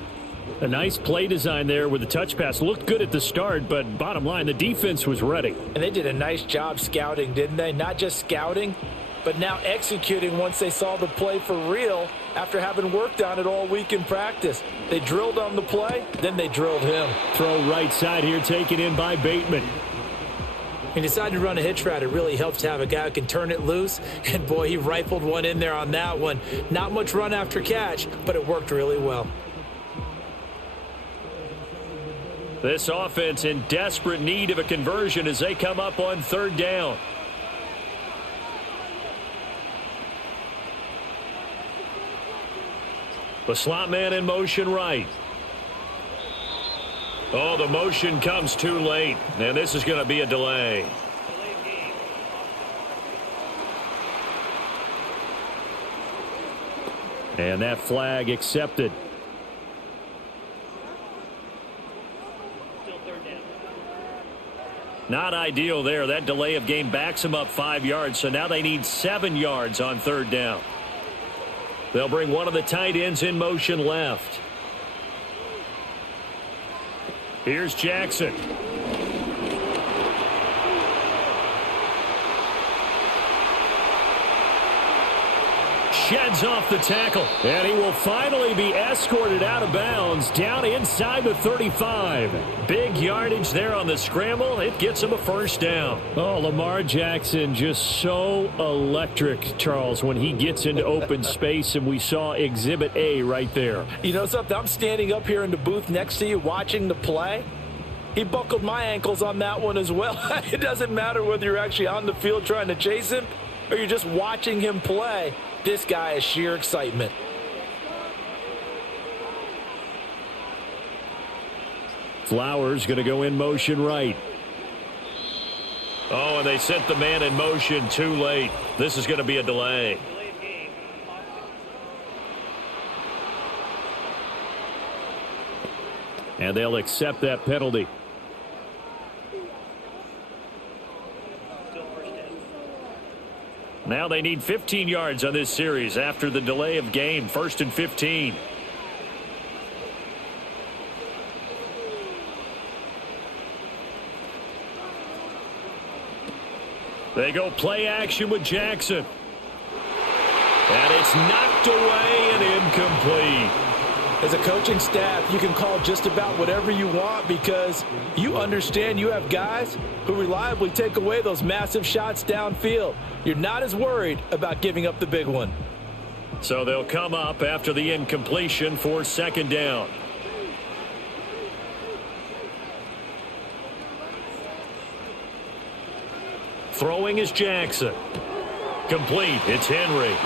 A nice play design there with the touch pass. Looked good at the start, but bottom line, the defense was ready. And they did a nice job scouting, didn't they? Not just scouting, but now executing once they saw the play for real after having worked on it all week in practice. They drilled on the play, then they drilled him. Throw right side here, taken in by Bateman. He decided to run a hitch route. It really helps to have a guy who can turn it loose. And, boy, he rifled one in there on that one. Not much run after catch, but it worked really well. This offense in desperate need of a conversion as they come up on 3rd down. The slot man in motion right. Oh, the motion comes too late, and this is going to be a delay. And that flag accepted. Not ideal there. That delay of game backs them up 5 yards, so now they need 7 yards on third down. They'll bring one of the tight ends in motion left. Here's Jackson. Sheds off the tackle, and he will finally be escorted out of bounds down inside the 35. Big yardage there on the scramble. It gets him a first down. Oh, Lamar Jackson just so electric, Charles, when he gets into open space, and we saw Exhibit A right there. You know something? I'm standing up here in the booth next to you watching the play. He buckled my ankles on that one as well. It doesn't matter whether you're actually on the field trying to chase him or you're just watching him play. This guy is sheer excitement. Flowers going to go in motion right. Oh, and they sent the man in motion too late. This is going to be a delay. And they'll accept that penalty. Now they need 15 yards on this series after the delay of game. 1st and 15. They go play action with Jackson. And it's knocked away and incomplete. As a coaching staff, you can call just about whatever you want because you understand you have guys who reliably take away those massive shots downfield. You're not as worried about giving up the big one. So they'll come up after the incompletion for 2nd down. Throwing is Jackson. Complete. It's Henry.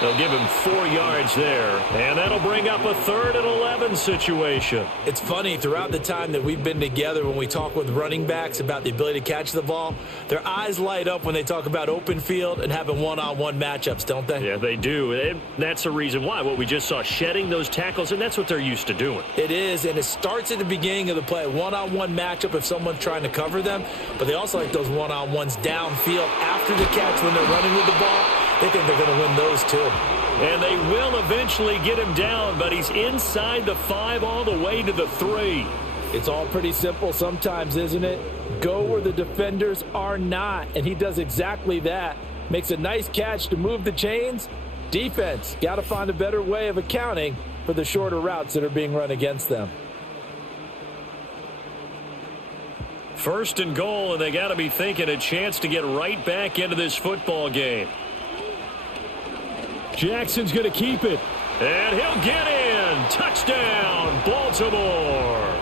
They'll give him 4 yards there, and that'll bring up a 3rd and 11 situation. It's funny, throughout the time that we've been together, when we talk with running backs about the ability to catch the ball, their eyes light up when they talk about open field and having one-on-one matchups, don't they? Yeah, they do. And that's the reason why. What we just saw, shedding those tackles, and that's what they're used to doing. It is, and it starts at the beginning of the play. One-on-one matchup if someone's trying to cover them, but they also like those one-on-ones downfield after the catch when they're running with the ball. They think they're going to win those too. And they will eventually get him down, but he's inside the 5 all the way to the 3. It's all pretty simple sometimes, isn't it? Go where the defenders are not, and he does exactly that. Makes a nice catch to move the chains. Defense, got to find a better way of accounting for the shorter routes that are being run against them. 1st and goal, and they got to be thinking a chance to get right back into this football game. Jackson's going to keep it. And he'll get in. Touchdown, Baltimore.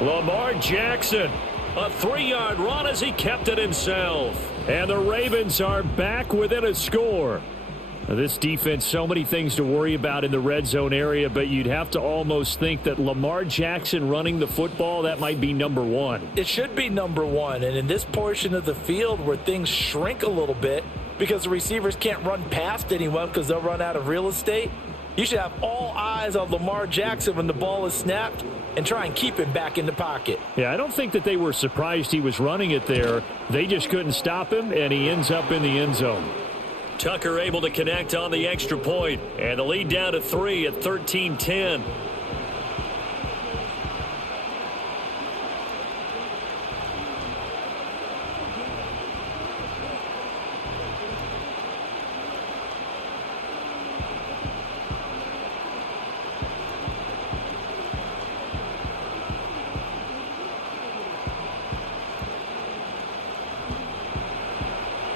Lamar Jackson, a 3-yard run as he kept it himself. And the Ravens are back within a score. Now, this defense, so many things to worry about in the red zone area, but you'd have to almost think that Lamar Jackson running the football, that might be number 1. It should be number 1. And in this portion of the field where things shrink a little bit, because the receivers can't run past anyone because they'll run out of real estate, you should have all eyes on Lamar Jackson when the ball is snapped and try and keep him back in the pocket. Yeah, I don't think that they were surprised he was running it there. They just couldn't stop him, and he ends up in the end zone. Tucker able to connect on the extra point, and the lead down to 3 at 13-10.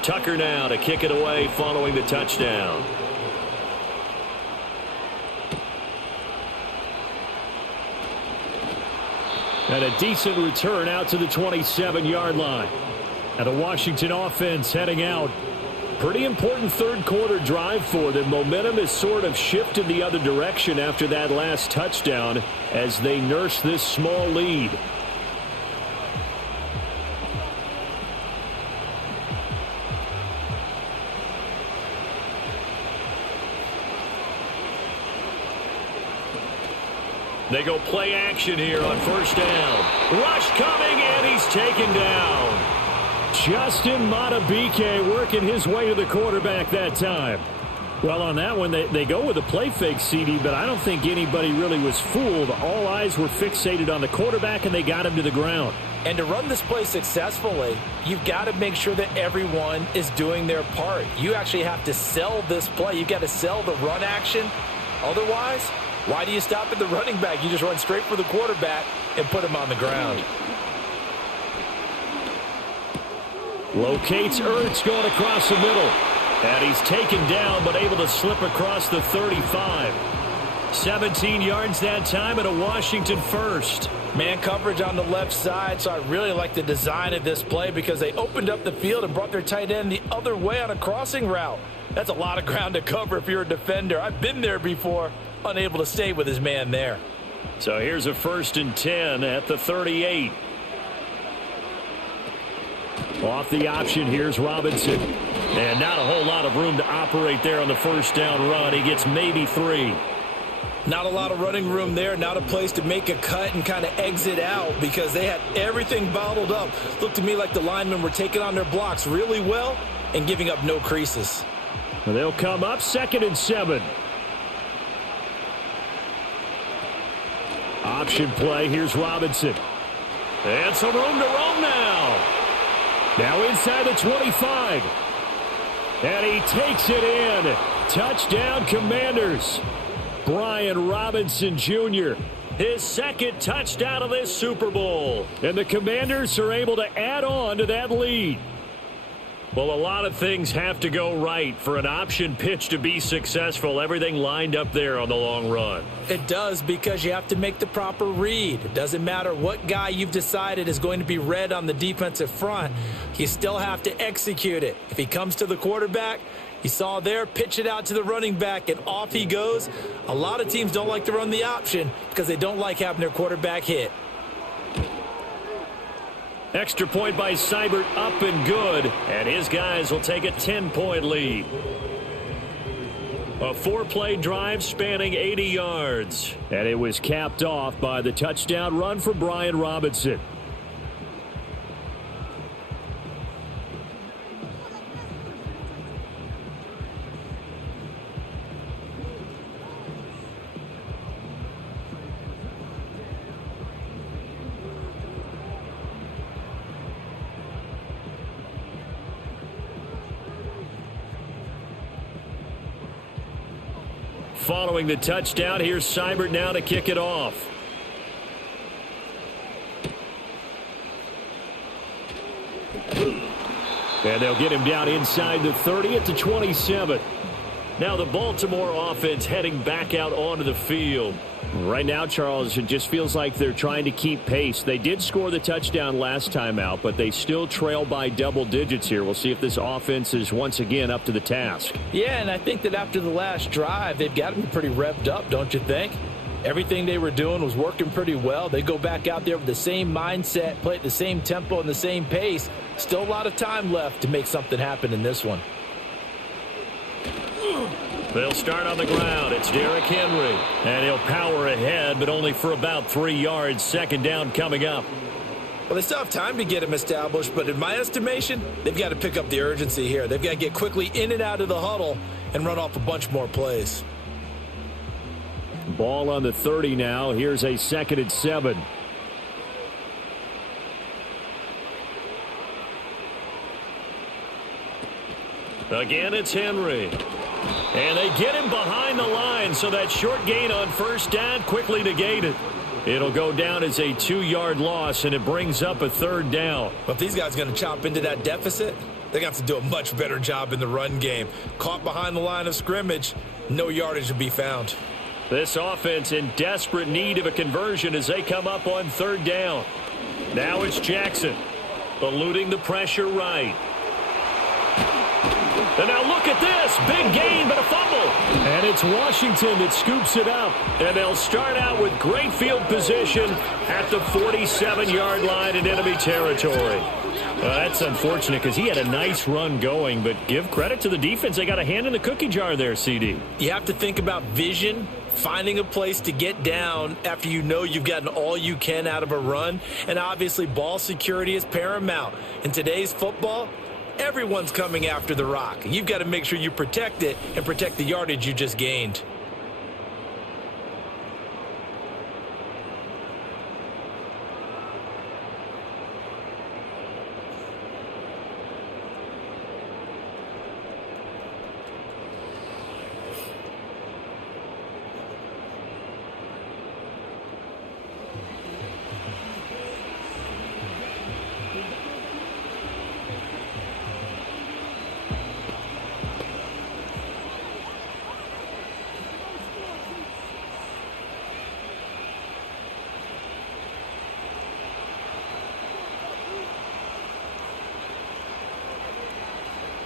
Tucker now to kick it away following the touchdown. And a decent return out to the 27-yard line. And the Washington offense heading out. Pretty important third quarter drive for them. Momentum has sort of shifted the other direction after that last touchdown as they nurse this small lead. They go play action here on first down. Rush coming, and he's taken down. Justin Madubuike working his way to the quarterback that time. Well, on that one, they go with a play fake, CD, but I don't think anybody really was fooled. All eyes were fixated on the quarterback, and they got him to the ground. And to run this play successfully, you've got to make sure that everyone is doing their part. You actually have to sell this play. You've got to sell the run action. Otherwise, why do you stop at the running back? You just run straight for the quarterback and put him on the ground. Locates Ertz going across the middle. And he's taken down, but able to slip across the 35. 17 yards that time and a Washington first. Man coverage on the left side, so I really like the design of this play because they opened up the field and brought their tight end the other way on a crossing route. That's a lot of ground to cover if you're a defender. I've been there before, unable to stay with his man there. So here's a 1st and 10 at the 38. Off the option, here's Robinson. And not a whole lot of room to operate there on the first down run. He gets maybe 3. Not a lot of running room there, not a place to make a cut and kind of exit out because they had everything bottled up. Looked to me like the linemen were taking on their blocks really well and giving up no creases. Well, they'll come up 2nd and 7. Option play, here's Robinson. And some room to roam now. Now inside the 25. And he takes it in. Touchdown, Commanders. Brian Robinson Jr., his 2nd touchdown of this Super Bowl. And the Commanders are able to add on to that lead. Well, a lot of things have to go right for an option pitch to be successful. Everything lined up there on the long run. It does because you have to make the proper read. It doesn't matter what guy you've decided is going to be read on the defensive front. You still have to execute it. If he comes to the quarterback, you saw there, pitch it out to the running back, and off he goes. A lot of teams don't like to run the option because they don't like having their quarterback hit. Extra point by Seibert, up and good. And his guys will take a 10-point lead. A 4-play drive spanning 80 yards. And it was capped off by the touchdown run for Brian Robinson. Following the touchdown, here's Seibert now to kick it off. And they'll get him down inside the 30 at the 27. Now the Baltimore offense heading back out onto the field. Right now, Charles, it just feels like they're trying to keep pace. They did score the touchdown last time out, but they still trail by double digits here. We'll see if this offense is once again up to the task. Yeah, and I think that after the last drive, they've got to be pretty revved up, don't you think? Everything they were doing was working pretty well. They go back out there with the same mindset, play at the same tempo and the same pace. Still a lot of time left to make something happen in this one. They'll start on the ground. It's Derrick Henry. And he'll power ahead, but only for about 3 yards. 2nd down coming up. Well, they still have time to get him established, but in my estimation, they've got to pick up the urgency here. They've got to get quickly in and out of the huddle and run off a bunch more plays. Ball on the 30 now. Here's a 2nd and 7. Again, it's Henry. And they get him behind the line, so that short gain on 1st down quickly negated. It'll go down as a 2-yard loss, and it brings up a 3rd down. But if these guys are going to chop into that deficit, they're going to have to do a much better job in the run game. Caught behind the line of scrimmage, no yardage to be found. This offense in desperate need of a conversion as they come up on 3rd down. Now it's Jackson, eluding the pressure right. And now look at this. Big gain, but a fumble. And it's Washington that scoops it up. And they'll start out with great field position at the 47-yard line in enemy territory. Well, that's unfortunate because he had a nice run going, but give credit to the defense. They got a hand in the cookie jar there, CD. You have to think about vision finding a place to get down after you know you've gotten all you can out of a run. And obviously ball security is paramount. In today's football, everyone's coming after the rock. You've got to make sure you protect it and protect the yardage you just gained.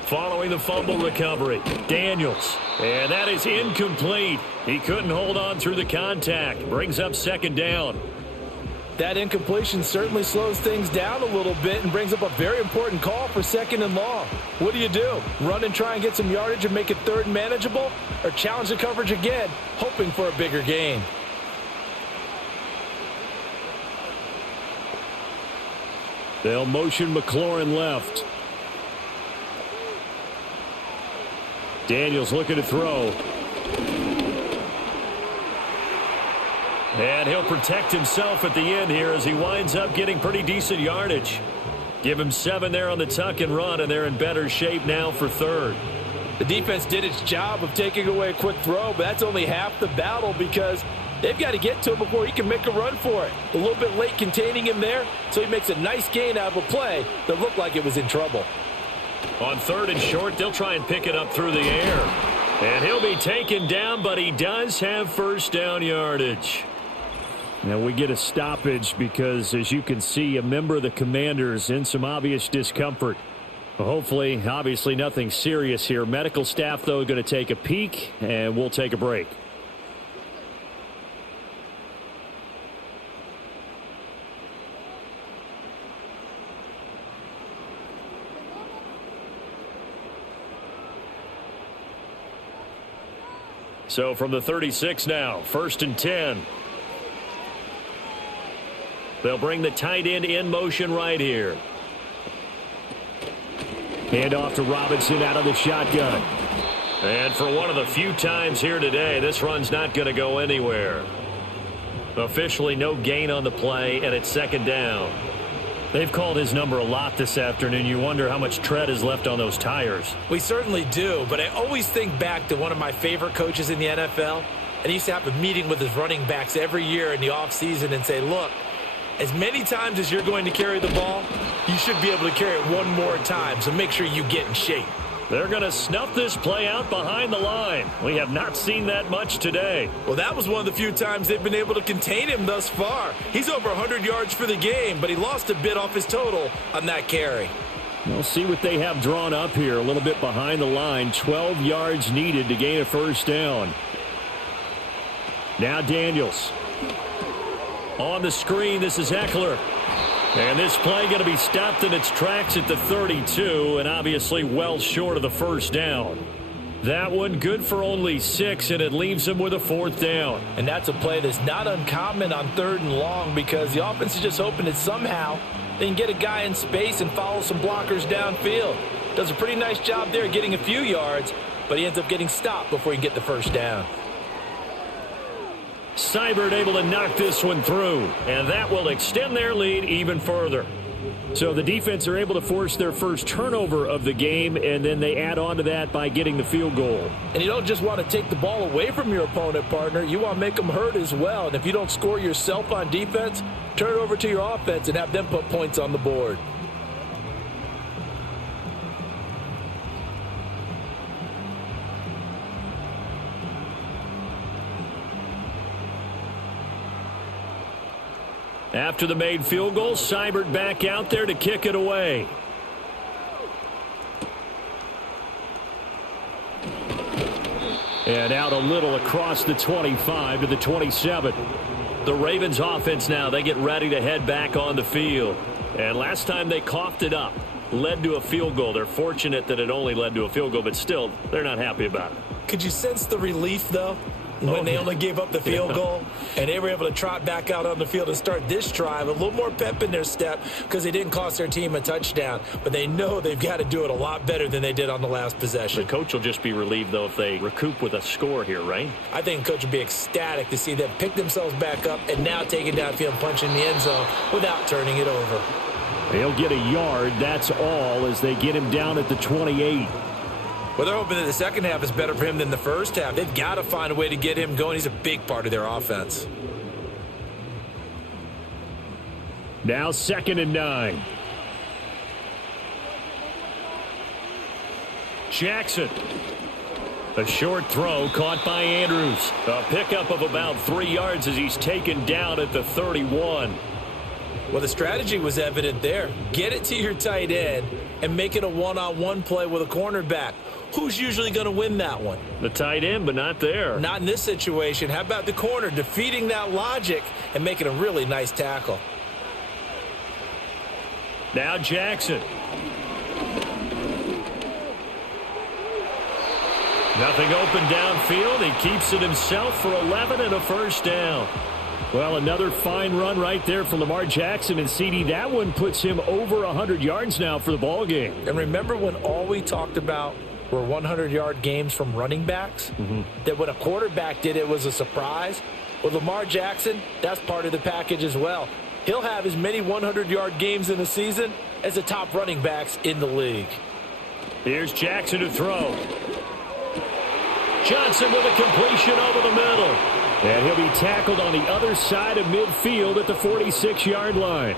Following the fumble recovery, Daniels. And that is incomplete. He couldn't hold on through the contact. Brings up second down. That incompletion certainly slows things down a little bit and brings up a very important call for second and long. What do? Run and try and get some yardage and make it third and manageable? Or challenge the coverage again, hoping for a bigger gain? They'll motion McLaurin left. Daniels looking to throw. And he'll protect himself at the end here as he winds up getting pretty decent yardage. Give him 7 there on the tuck and run, and they're in better shape now for third. The defense did its job of taking away a quick throw, but that's only half the battle because they've got to get to him before he can make a run for it. A little bit late containing him there, so he makes a nice gain out of a play that looked like it was in trouble. On third and short, they'll try and pick it up through the air. And he'll be taken down, but he does have first down yardage. Now we get a stoppage because, as you can see, a member of the Commanders in some obvious discomfort. Hopefully, obviously nothing serious here. Medical staff, though, going to take a peek, and we'll take a break. So from the 36 now, 1st and 10. They'll bring the tight end in motion right here. Hand off to Robinson out of the shotgun. And for one of the few times here today, this run's not going to go anywhere. Officially no gain on the play, and it's second down. They've called his number a lot this afternoon. You wonder how much tread is left on those tires. We certainly do, but I always think back to one of my favorite coaches in the NFL, and he used to have a meeting with his running backs every year in the offseason and say, look, as many times as you're going to carry the ball, you should be able to carry it one more time, so make sure you get in shape. They're going to snuff this play out behind the line. We have not seen that much today. Well, that was one of the few times they've been able to contain him thus far. He's over 100 yards for the game, but he lost a bit off his total on that carry. We'll see what they have drawn up here. A little bit behind the line. 12 yards needed to gain a first down. Now Daniels. On the screen, this is Eckler. And this play going to be stopped in its tracks at the 32, and obviously well short of the first down. That one good for only 6, and it leaves him with a 4th down. And that's a play that's not uncommon on 3rd and long because the offense is just hoping that somehow they can get a guy in space and follow some blockers downfield. Does a pretty nice job there getting a few yards, but he ends up getting stopped before he can get the first down. Seibert able to knock this one through, and that will extend their lead even further. So the defense are able to force their first turnover of the game, and then they add on to that by getting the field goal. And you don't just want to take the ball away from your opponent, partner. You want to make them hurt as well. And if you don't score yourself on defense, turn it over to your offense and have them put points on the board. After the made field goal, Seibert back out there to kick it away. And out a little across the 25 to the 27. The Ravens offense now, they get ready to head back on the field. And last time they coughed it up, led to a field goal. They're fortunate that it only led to a field goal, but still, they're not happy about it. Could you sense the relief, though? when they only gave up the field goal, and they were able to trot back out on the field and start this drive. A little more pep in their step because they didn't cost their team a touchdown. But they know they've got to do it a lot better than they did on the last possession. The coach will just be relieved, though, if they recoup with a score here, right? I think the coach will be ecstatic to see them pick themselves back up and now take it downfield and punch in the end zone without turning it over. He'll get a yard, that's all, as they get him down at the 28. Well, they're hoping that the second half is better for him than the first half. They've got to find a way to get him going. He's a big part of their offense. Now 2nd and 9. Jackson. A short throw caught by Andrews. A pickup of about 3 yards as he's taken down at the 31. Well, the strategy was evident there. Get it to your tight end and make it a one-on-one play with a cornerback. Who's usually going to win that one? The tight end, but not there. Not in this situation. How about the corner defeating that logic and making a really nice tackle? Now Jackson. Nothing open downfield. He keeps it himself for 11 and a first down. Well, another fine run right there for Lamar Jackson, and CD, that one puts him over 100 yards now for the ball game. And remember when all we talked about were 100-yard games from running backs? That when a quarterback did it was a surprise? With Lamar Jackson, that's part of the package as well. He'll have as many 100-yard games in a season as the top running backs in the league. Here's Jackson to throw. Johnson with a completion over the middle. And he'll be tackled on the other side of midfield at the 46-yard line.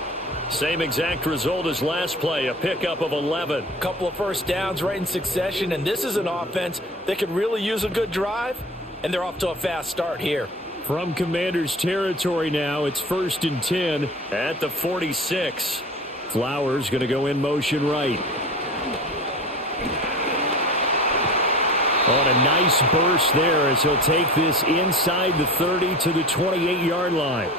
Same exact result as last play, a pickup of 11. Couple of first downs right in succession, and this is an offense that could really use a good drive, and they're off to a fast start here. From Commanders territory now, it's 1st and 10 at the 46. Flowers going to go in motion right. On a nice burst there as he'll take this inside the 30 to the 28-yard line.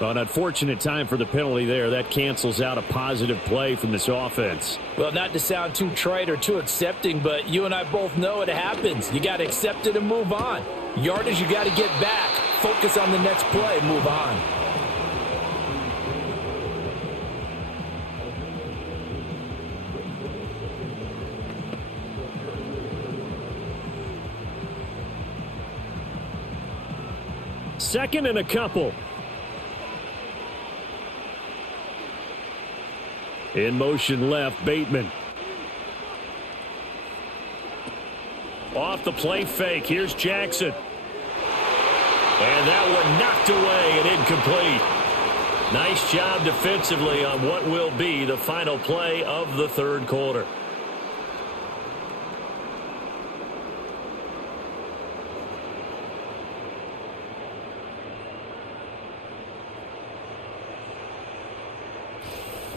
An unfortunate time for the penalty there. That cancels out a positive play from this offense. Well, not to sound too trite or too accepting, but you and I both know it happens. You got to accept it and move on. Yardage, you got to get back. Focus on the next play, move on. Second and a couple. In motion left, Bateman. Off the play fake, here's Jackson. And that one knocked away and incomplete. Nice job defensively on what will be the final play of the third quarter.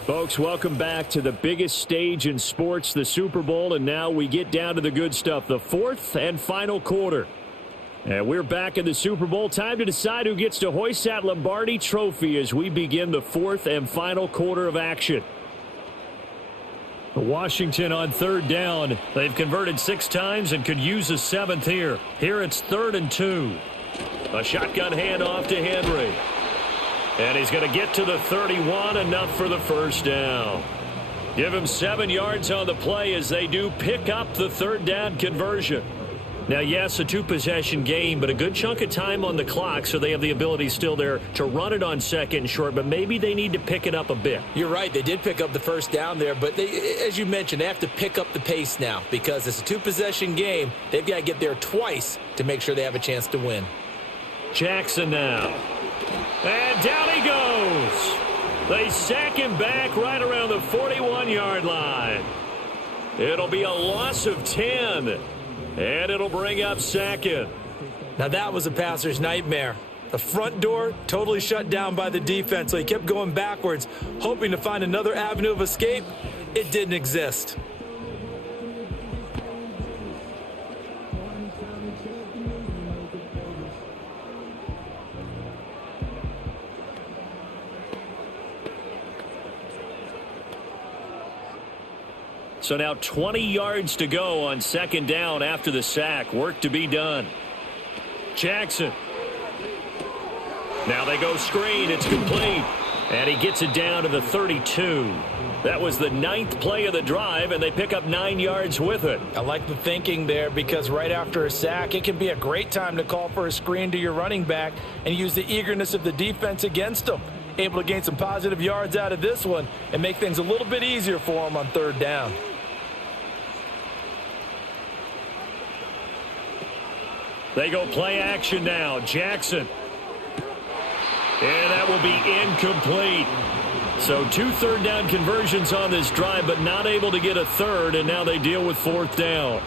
Folks, welcome back to the biggest stage in sports, the Super Bowl, and now we get down to the good stuff, the fourth and final quarter. And we're back in the Super Bowl. Time to decide who gets to hoist that Lombardi trophy as we begin the fourth and final quarter of action. Washington on third down. They've converted 6 times and could use a 7th here. Here it's 3rd and 2. A shotgun handoff to Henry. And he's going to get to the 31, enough for the first down. Give him 7 yards on the play as they do pick up the third down conversion. Now, yes, a 2-possession game, but a good chunk of time on the clock, so they have the ability still there to run it on 2nd and short, but maybe they need to pick it up a bit. You're right. They did pick up the first down there, but as you mentioned, they have to pick up the pace now because it's a 2-possession game. They've got to get there twice to make sure they have a chance to win. Jackson now. And down he goes. They sack him back right around the 41-yard line. It'll be a loss of 10, and it'll bring up 2nd. Now that was a passer's nightmare. The front door totally shut down by the defense, so he kept going backwards, hoping to find another avenue of escape. It didn't exist. So now 20 yards to go on second down after the sack. Work to be done. Jackson. Now they go screen. It's complete. And he gets it down to the 32. That was the 9th play of the drive, and they pick up 9 yards with it. I like the thinking there because right after a sack, it can be a great time to call for a screen to your running back and use the eagerness of the defense against them. Able to gain some positive yards out of this one and make things a little bit easier for them on third down. They go play action now. Jackson. And that will be incomplete. So 2 third down conversions on this drive, but not able to get a third, and now they deal with fourth down.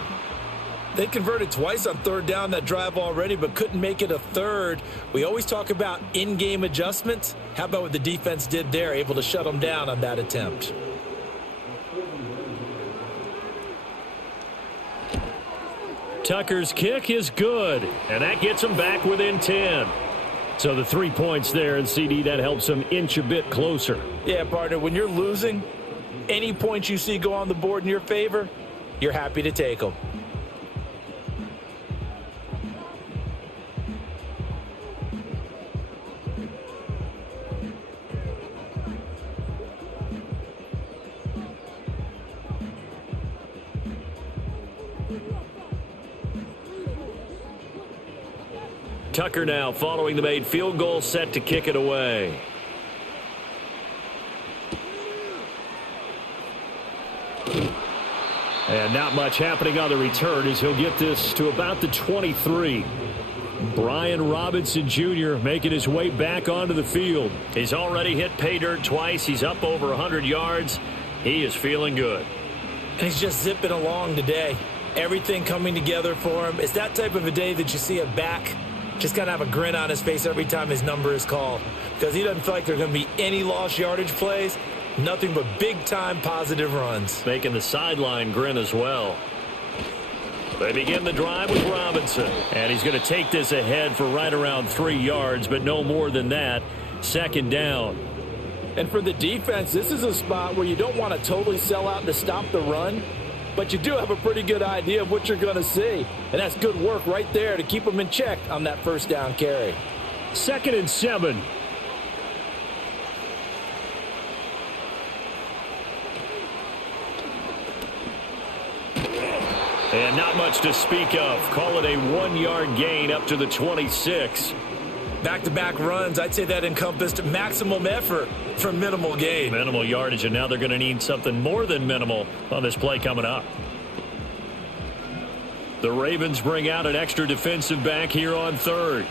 They converted twice on third down that drive already, but couldn't make it a third. We always talk about in-game adjustments. How about what the defense did there, able to shut them down on that attempt? Tucker's kick is good, and that gets them back within 10. So the 3 points there, and CD, that helps them inch a bit closer. Yeah, partner, when you're losing, any points you see go on the board in your favor, you're happy to take them. Tucker now following the made field goal, set to kick it away. And not much happening on the return as he'll get this to about the 23. Brian Robinson Jr. making his way back onto the field. He's already hit pay dirt twice. He's up over 100 yards. He is feeling good. And he's just zipping along today. Everything coming together for him. It's that type of a day that you see a back just kind of have a grin on his face every time his number is called, because he doesn't feel like there are going to be any lost yardage plays, nothing but big-time positive runs. Making the sideline grin as well. They begin the drive with Robinson, and he's going to take this ahead for right around 3 yards, but no more than that. Second down. And for the defense, this is a spot where you don't want to totally sell out to stop the run, but you do have a pretty good idea of what you're going to see. And that's good work right there to keep them in check on that first down carry. 2nd and 7. And not much to speak of. Call it a 1-yard gain up to the 26. Back-to-back runs, I'd say that encompassed maximum effort for minimal gain. Minimal yardage, and now they're going to need something more than minimal on this play coming up. The Ravens bring out an extra defensive back here on third.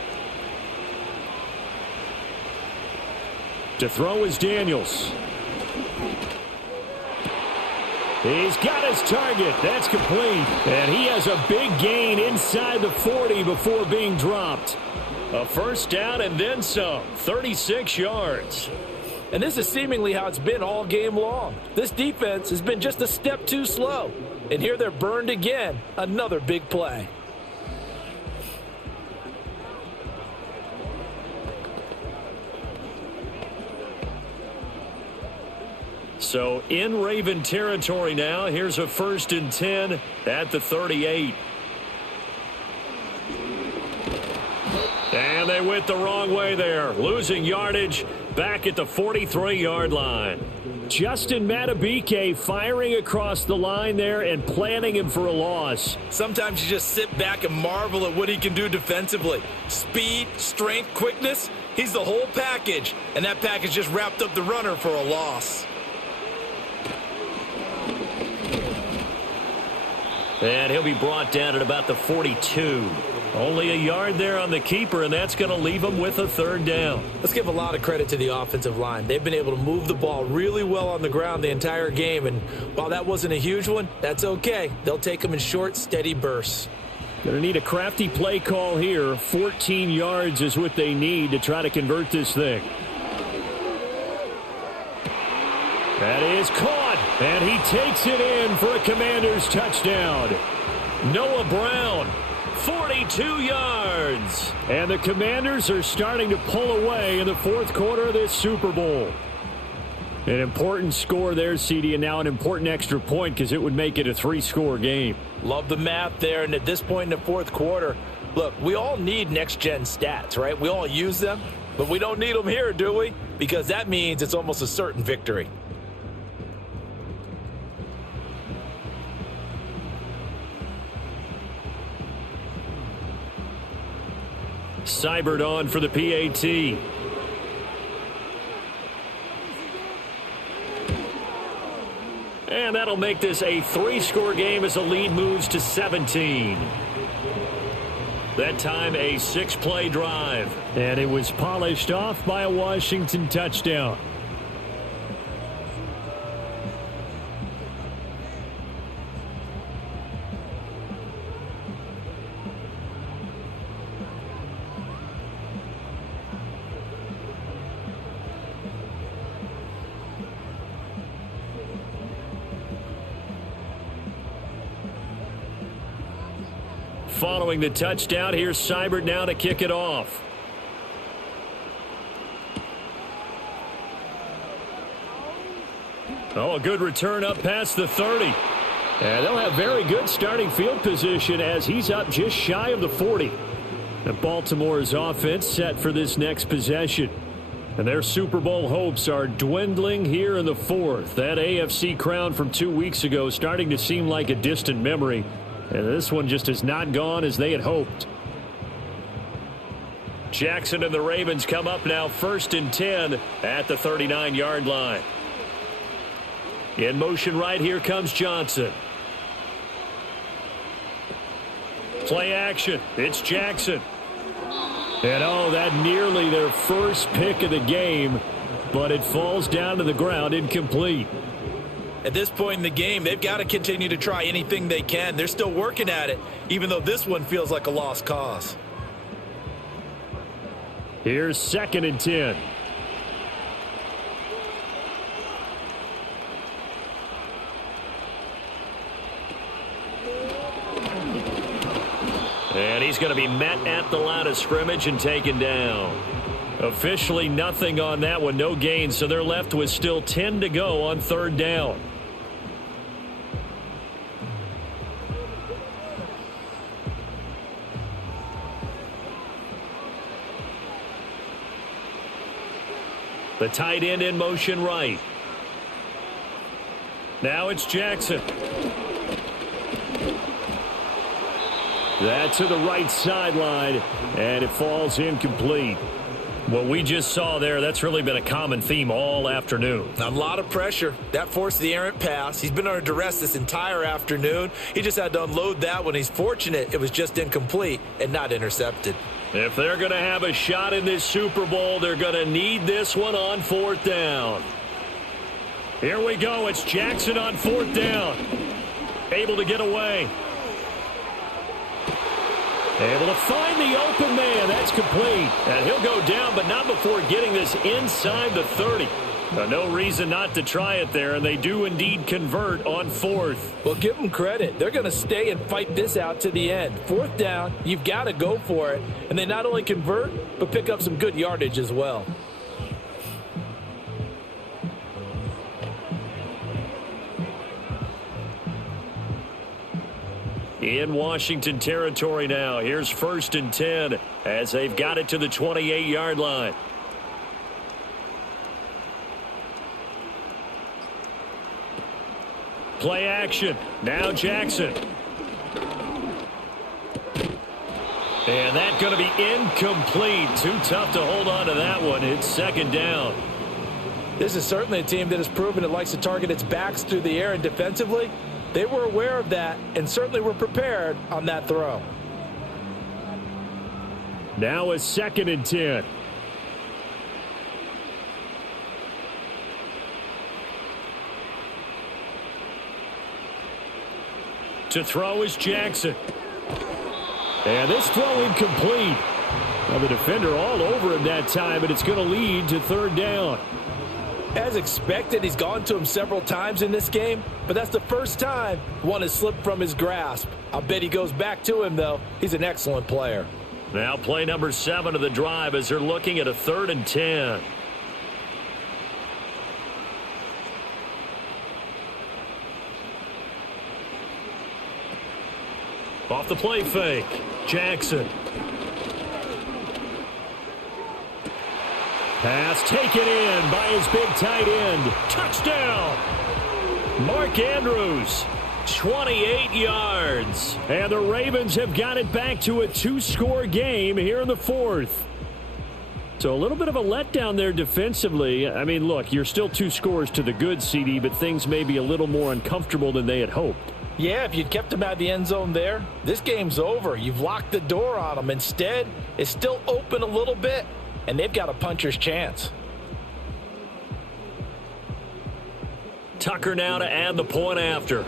To throw is Daniels. He's got his target. That's complete. And he has a big gain inside the 40 before being dropped. A first down and then some. 36 yards. And this is seemingly how it's been all game long. This defense has been just a step too slow. And here they're burned again. Another big play. So in Raven territory now. Here's a 1st and 10 at the 38. And they went the wrong way there. Losing yardage back at the 43-yard line. Justin Matabike firing across the line there and planning him for a loss. Sometimes you just sit back and marvel at what he can do defensively. Speed, strength, quickness. He's the whole package. And that package just wrapped up the runner for a loss. And he'll be brought down at about the 42. Only a yard there on the keeper, and that's going to leave him with a 3rd down. Let's give a lot of credit to the offensive line. They've been able to move the ball really well on the ground the entire game, and while that wasn't a huge one, that's okay. They'll take them in short, steady bursts. Going to need a crafty play call here. 14 yards is what they need to try to convert this thing. That is caught, and he takes it in for a Commanders touchdown. Noah Brown. 42 yards. And the Commanders are starting to pull away in the 4th quarter of this Super Bowl. An important score there, CD, and now an important extra point because it would make it a 3-score game. Love the math there, and at this point in the fourth quarter, look, we all need next-gen stats, right? We all use them, but we don't need them here, do we? Because that means it's almost a certain victory. Seibert on for the PAT. And that'll make this a 3-score game as the lead moves to 17. That time a 6-play drive. And it was polished off by a Washington touchdown. Following the touchdown, here's Seibert now to kick it off. Oh, a good return up past the 30. And they'll have very good starting field position as he's up just shy of the 40. And Baltimore's offense set for this next possession. And their Super Bowl hopes are dwindling here in the fourth. That AFC crown from 2 weeks ago starting to seem like a distant memory. And this one just has not gone as they had hoped. Jackson and the Ravens come up now 1st and 10 at the 39-yard line. In motion right here comes Johnson. Play action. It's Jackson. And oh, that nearly their first pick of the game, but it falls down to the ground incomplete. At this point in the game, they've got to continue to try anything they can. They're still working at it, even though this one feels like a lost cause. Here's 2nd and 10. And he's going to be met at the line of scrimmage and taken down. Officially nothing on that one, no gain, so they're left with still 10 to go on 3rd down. The tight end in motion right. Now it's Jackson. That's to the right sideline, and it falls incomplete. What we just saw there, that's really been a common theme all afternoon. A lot of pressure. That forced the errant pass. He's been under duress this entire afternoon. He just had to unload that one. He's fortunate it was just incomplete and not intercepted. If they're going to have a shot in this Super Bowl, they're going to need this one on 4th down. Here we go. It's Jackson on 4th down. Able to get away. Able to find the open man. That's complete. And he'll go down, but not before getting this inside the 30. No reason not to try it there, and they do indeed convert on 4th. Well, give them credit. They're going to stay and fight this out to the end. 4th down, you've got to go for it. And they not only convert, but pick up some good yardage as well. In Washington territory now. Here's 1st and 10 as they've got it to the 28-yard line. Play action. Now Jackson. And that's going to be incomplete. Too tough to hold on to that one. It's 2nd down. This is certainly a team that has proven it likes to target its backs through the air, and defensively, they were aware of that and certainly were prepared on that throw. Now it's 2nd and 10. To throw is Jackson. And this throw incomplete. Now the defender all over him that time, and it's going to lead to 3rd down. As expected, he's gone to him several times in this game, but that's the first time one has slipped from his grasp. I'll bet he goes back to him, though. He's an excellent player. Now play number 7 of the drive as they're looking at a 3rd and 10. Off the play fake, Jackson. Pass taken in by his big tight end. Touchdown! Mark Andrews, 28 yards. And the Ravens have got it back to a 2-score game here in the fourth. So a little bit of a letdown there defensively. I mean, look, you're still 2 scores to the good, CD, but things may be a little more uncomfortable than they had hoped. Yeah, if you'd kept them out of the end zone there, this game's over. You've locked the door on them. Instead, it's still open a little bit, and they've got a puncher's chance. Tucker now to add the point after.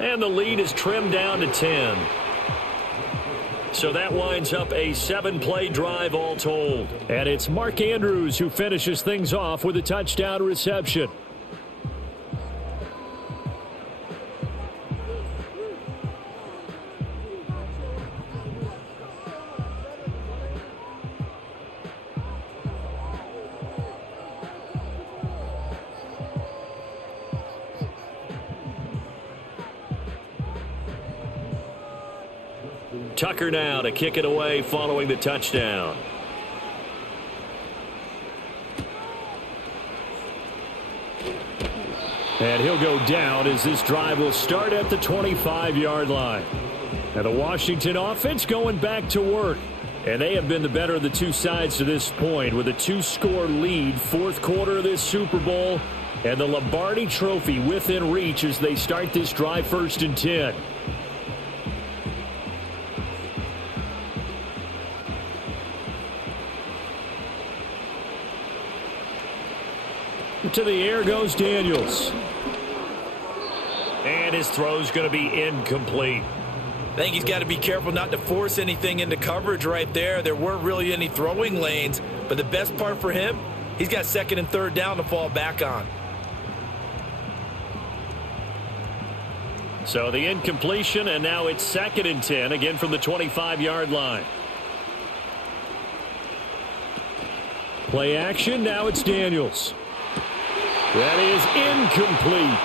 And the lead is trimmed down to 10. So that winds up a 7-play drive all told. And it's Mark Andrews who finishes things off with a touchdown reception. Tucker now to kick it away following the touchdown. And he'll go down as this drive will start at the 25-yard line. And the Washington offense going back to work. And they have been the better of the two sides to this point with a 2-score lead, fourth quarter of this Super Bowl. And the Lombardi Trophy within reach as they start this drive 1st and 10. To the air goes Daniels. And his throw's going to be incomplete. I think he's got to be careful not to force anything into coverage right there. There weren't really any throwing lanes, but the best part for him, he's got 2nd and 3rd down to fall back on. So the incompletion, and now it's 2nd and 10, again from the 25-yard line. Play action, now it's Daniels. That is incomplete.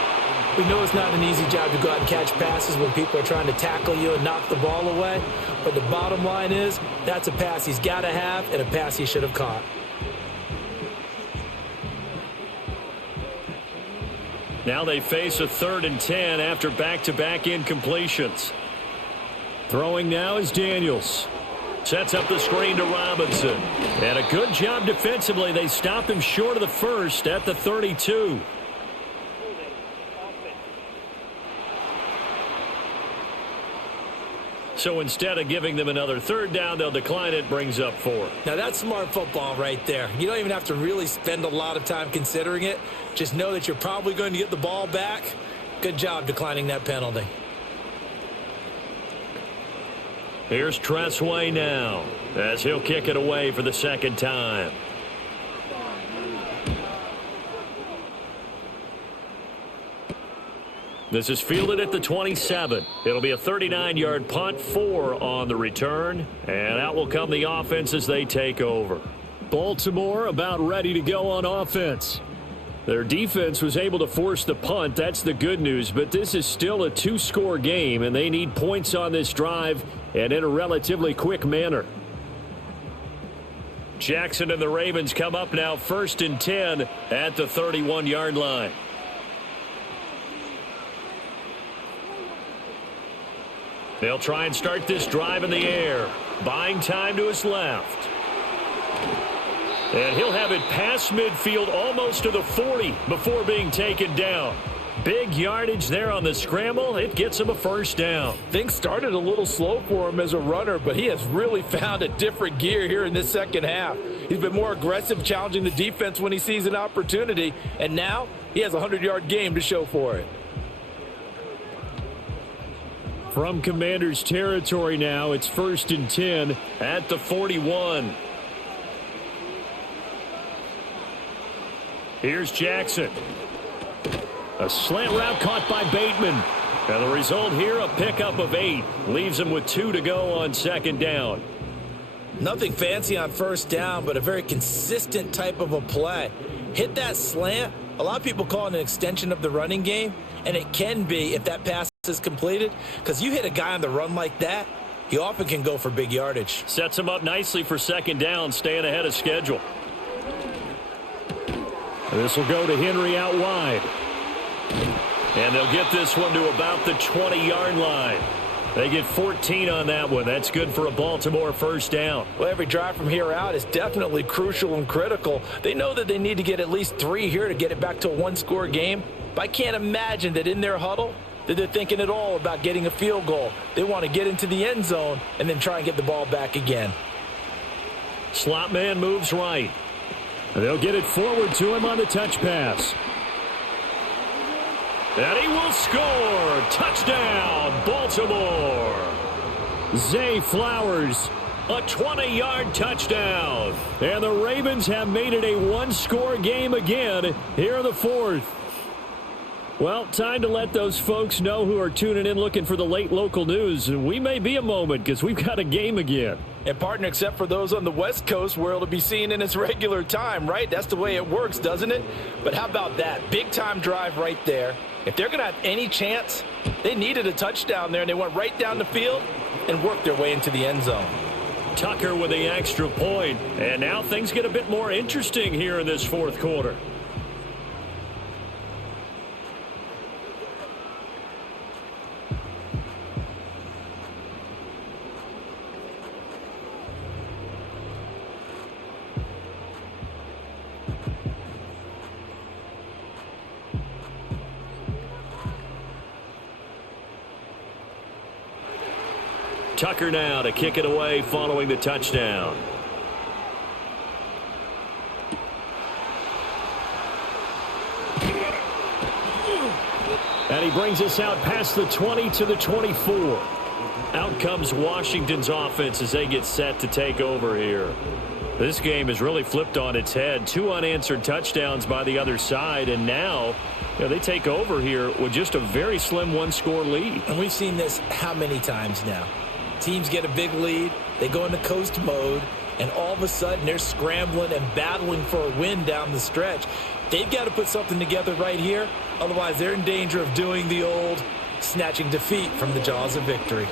We know it's not an easy job to go out and catch passes when people are trying to tackle you and knock the ball away. But the bottom line is, that's a pass he's got to have and a pass he should have caught. Now they face a 3rd and 10 after back-to-back incompletions. Throwing now is Daniels. Sets up the screen to Robinson. And a good job defensively. They stopped him short of the first at the 32. So instead of giving them another 3rd down, they'll decline it, brings up 4. Now that's smart football right there. You don't even have to really spend a lot of time considering it. Just know that you're probably going to get the ball back. Good job declining that penalty. Here's Tressway now as he'll kick it away for the 2nd time. This is fielded at the 27. It'll be a 39-yard punt, 4 on the return. And out will come the offense as they take over. Baltimore about ready to go on offense. Their defense was able to force the punt. That's the good news. But this is still a 2-score game, and they need points on this drive and in a relatively quick manner. Jackson and the Ravens come up now 1st and 10 at the 31-yard line. They'll try and start this drive in the air. Buying time to his left. And he'll have it past midfield almost to the 40 before being taken down. Big yardage there on the scramble. It gets him a 1st down. Things started a little slow for him as a runner, but he has really found a different gear here in this 2nd half. He's been more aggressive, challenging the defense when he sees an opportunity, and now he has a 100-yard game to show for it. From Commanders territory now, it's 1st and 10 at the 41. Here's Jackson. A slant route caught by Bateman. And the result here, a pickup of 8. Leaves him with 2 to go on 2nd down. Nothing fancy on 1st down, but a very consistent type of a play. Hit that slant, A lot of people call it an extension of the running game, and it can be if that pass is completed, because you hit a guy on the run like that, he often can go for big yardage. Sets him up nicely for second down, staying ahead of schedule. This will go to Henry out wide. And they'll get this one to about the 20-yard line. They get 14 on that one. That's good for a Baltimore first down. Well, every drive from here out is definitely crucial and critical. They know that they need to get at least 3 here to get it back to a one-score game. But I can't imagine that in their huddle that they're thinking at all about getting a field goal. They want to get into the end zone and then try and get the ball back again. Slot man moves right. They'll get it forward to him on the touch pass. And he will score. Touchdown, Baltimore. Zay Flowers, a 20-yard touchdown. And the Ravens have made it a one-score game again here in the fourth. Well, time to let those folks know who are tuning in looking for the late local news. We may be a moment because we've got a game again. And, partner, except for those on the West Coast where it'll be seen in its regular time, right? That's the way it works, doesn't it? But how about that? Big-time drive right there. If they're going to have any chance, they needed a touchdown there, and they went right down the field and worked their way into the end zone. Tucker with the extra point. And now things get a bit more interesting here in this fourth quarter. Tucker now to kick it away following the touchdown. And he brings us out past the 20 to the 24. Out comes Washington's offense as they get set to take over here. This game is really flipped on its head. 2 unanswered touchdowns by the other side, and now they take over here with just a very slim one-score lead. And we've seen this how many times now? Teams get a big lead, they go into coast mode, and all of a sudden they're scrambling and battling for a win down the stretch. They've got to put something together right here, otherwise they're in danger of doing the old snatching defeat from the jaws of victory.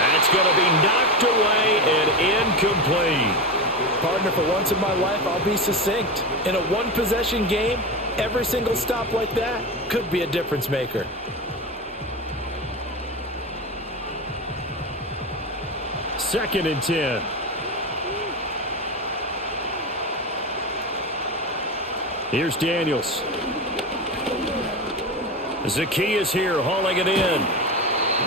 That's going to be knocked away and incomplete. Partner, for once in my life, I'll be succinct. In a one-possession game, every single stop like that could be a difference maker. Second and 10. Here's Daniels. Zacchaeus here hauling it in.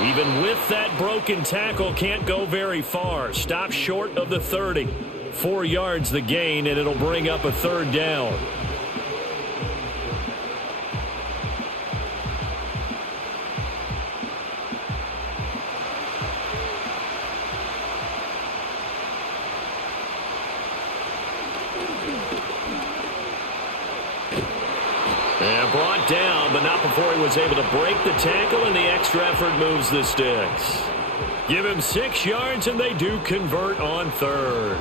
Even with that broken tackle, can't go very far. Stop short of the 30. 4 yards the gain, and it'll bring up a third down. And brought down, but not before he was able to break the tackle, and the extra effort moves the sticks. Give him 6 yards, and they do convert on third.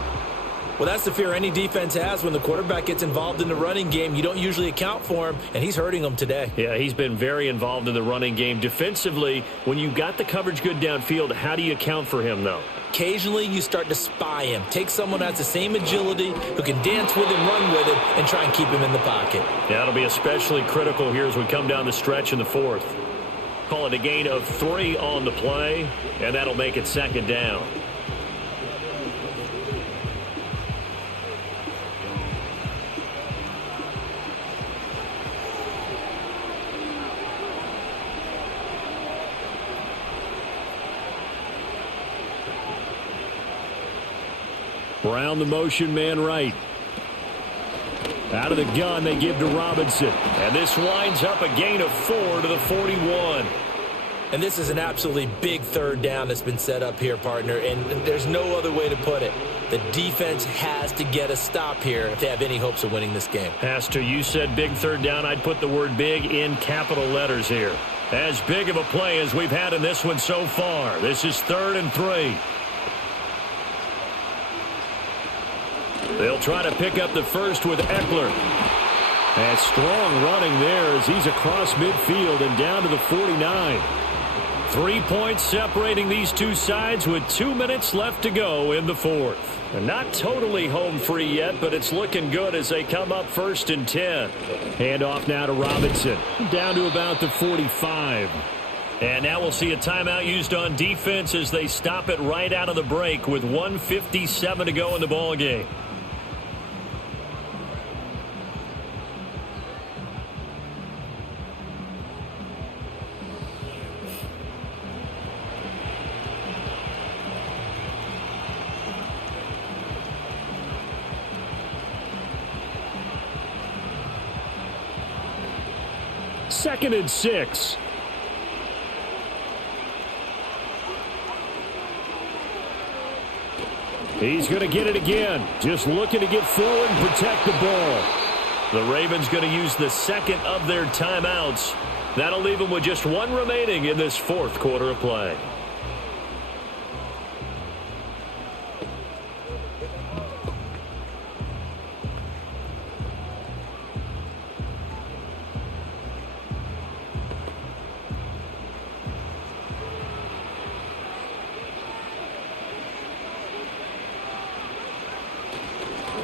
Well, that's the fear any defense has when the quarterback gets involved in the running game. You don't usually account for him, and he's hurting them today. Yeah, he's been very involved in the running game. Defensively, when you got the coverage good downfield, how do you account for him, though? Occasionally, you start to spy him. Take someone who has the same agility, who can dance with him, run with him, and try and keep him in the pocket. Yeah, it'll be especially critical here as we come down the stretch in the fourth. Call it a gain of 3 on the play, and that'll make it second down. Brown the motion man right. Out of the gun they give to Robinson. And this winds up a gain of 4 to the 41. And this is an absolutely big third down that's been set up here, partner. And there's no other way to put it. The defense has to get a stop here if they have any hopes of winning this game. Has to. You said big third down. I'd put the word big in capital letters here. As big of a play as we've had in this one so far. This is 3rd and 3. They'll try to pick up the first with Eckler. And strong running there as he's across midfield and down to the 49. 3 points separating these two sides with 2 minutes left to go in the fourth. And not totally home free yet, but it's looking good as they come up 1st and 10. Handoff now to Robinson. Down to about the 45. And now we'll see a timeout used on defense as they stop it right out of the break with 1:57 to go in the ball game. Second and 6. He's going to get it again. Just looking to get forward and protect the ball. The Ravens going to use the second of their timeouts. That'll leave them with just one remaining in this fourth quarter of play.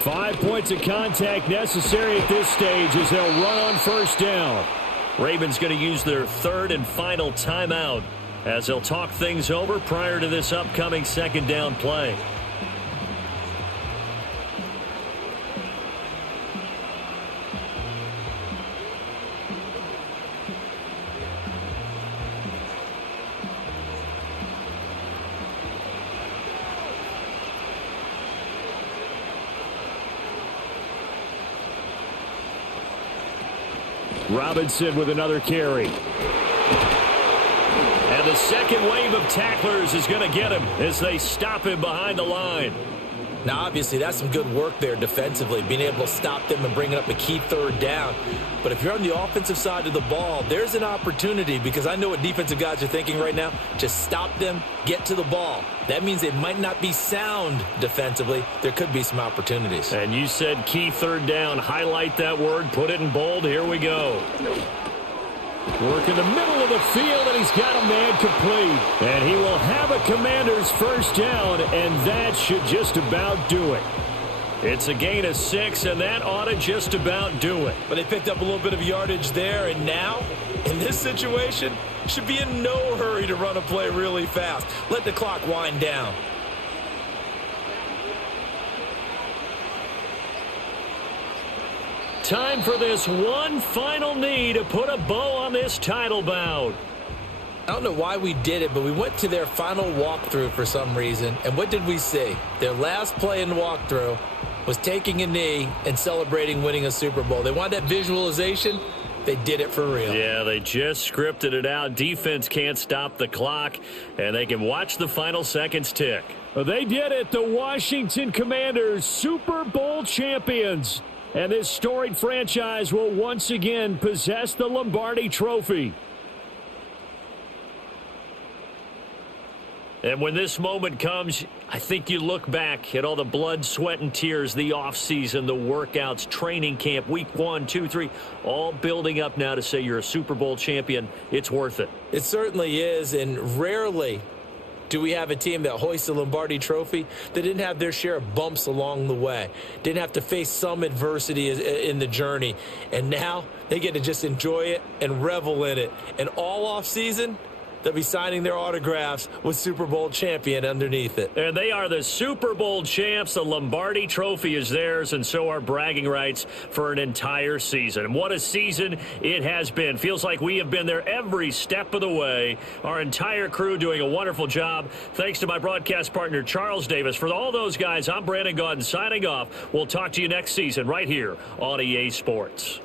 Five points of contact necessary at this stage as they'll run on first down. Ravens going to use their third and final timeout as they'll talk things over prior to this upcoming second down play. Robinson with another carry. And the second wave of tacklers is going to get him as they stop him behind the line. Now, obviously, that's some good work there defensively, being able to stop them and bringing up a key third down. But if you're on the offensive side of the ball, there's an opportunity because I know what defensive guys are thinking right now. Just stop them, get to the ball. That means they might not be sound defensively. There could be some opportunities. And you said key third down. Highlight that word. Put it in bold. Here we go. Work in the middle of the field, and he's got a man complete. And he will have a Commanders first down, and that should just about do it. It's a gain of 6, and that ought to just about do it. But they picked up a little bit of yardage there, and now, in this situation, should be in no hurry to run a play really fast. Let the clock wind down. Time for this one final knee to put a bow on this title bout. I don't know why we did it, but we went to their final walkthrough for some reason. And what did we see? Their last play in the walkthrough was taking a knee and celebrating winning a Super Bowl. They wanted that visualization. They did it for real. Yeah, they just scripted it out. Defense can't stop the clock, and they can watch the final seconds tick. Well, they did it. The Washington Commanders, Super Bowl champions. And this storied franchise will once again possess the Lombardi Trophy. And when this moment comes, I think you look back at all the blood, sweat, and tears, the offseason, the workouts, training camp, week 1, 2, 3, all building up now to say you're a Super Bowl champion. It's worth it. It certainly is, and rarely do we have a team that hoists the Lombardi Trophy that didn't have their share of bumps along the way, didn't have to face some adversity in the journey, and now they get to just enjoy it and revel in it. And all offseason, they'll be signing their autographs with Super Bowl champion underneath it. And they are the Super Bowl champs. The Lombardi Trophy is theirs, and so are bragging rights for an entire season. And what a season it has been. Feels like we have been there every step of the way. Our entire crew doing a wonderful job. Thanks to my broadcast partner, Charles Davis. For all those guys, I'm Brandon Gaudin signing off. We'll talk to you next season right here on EA Sports.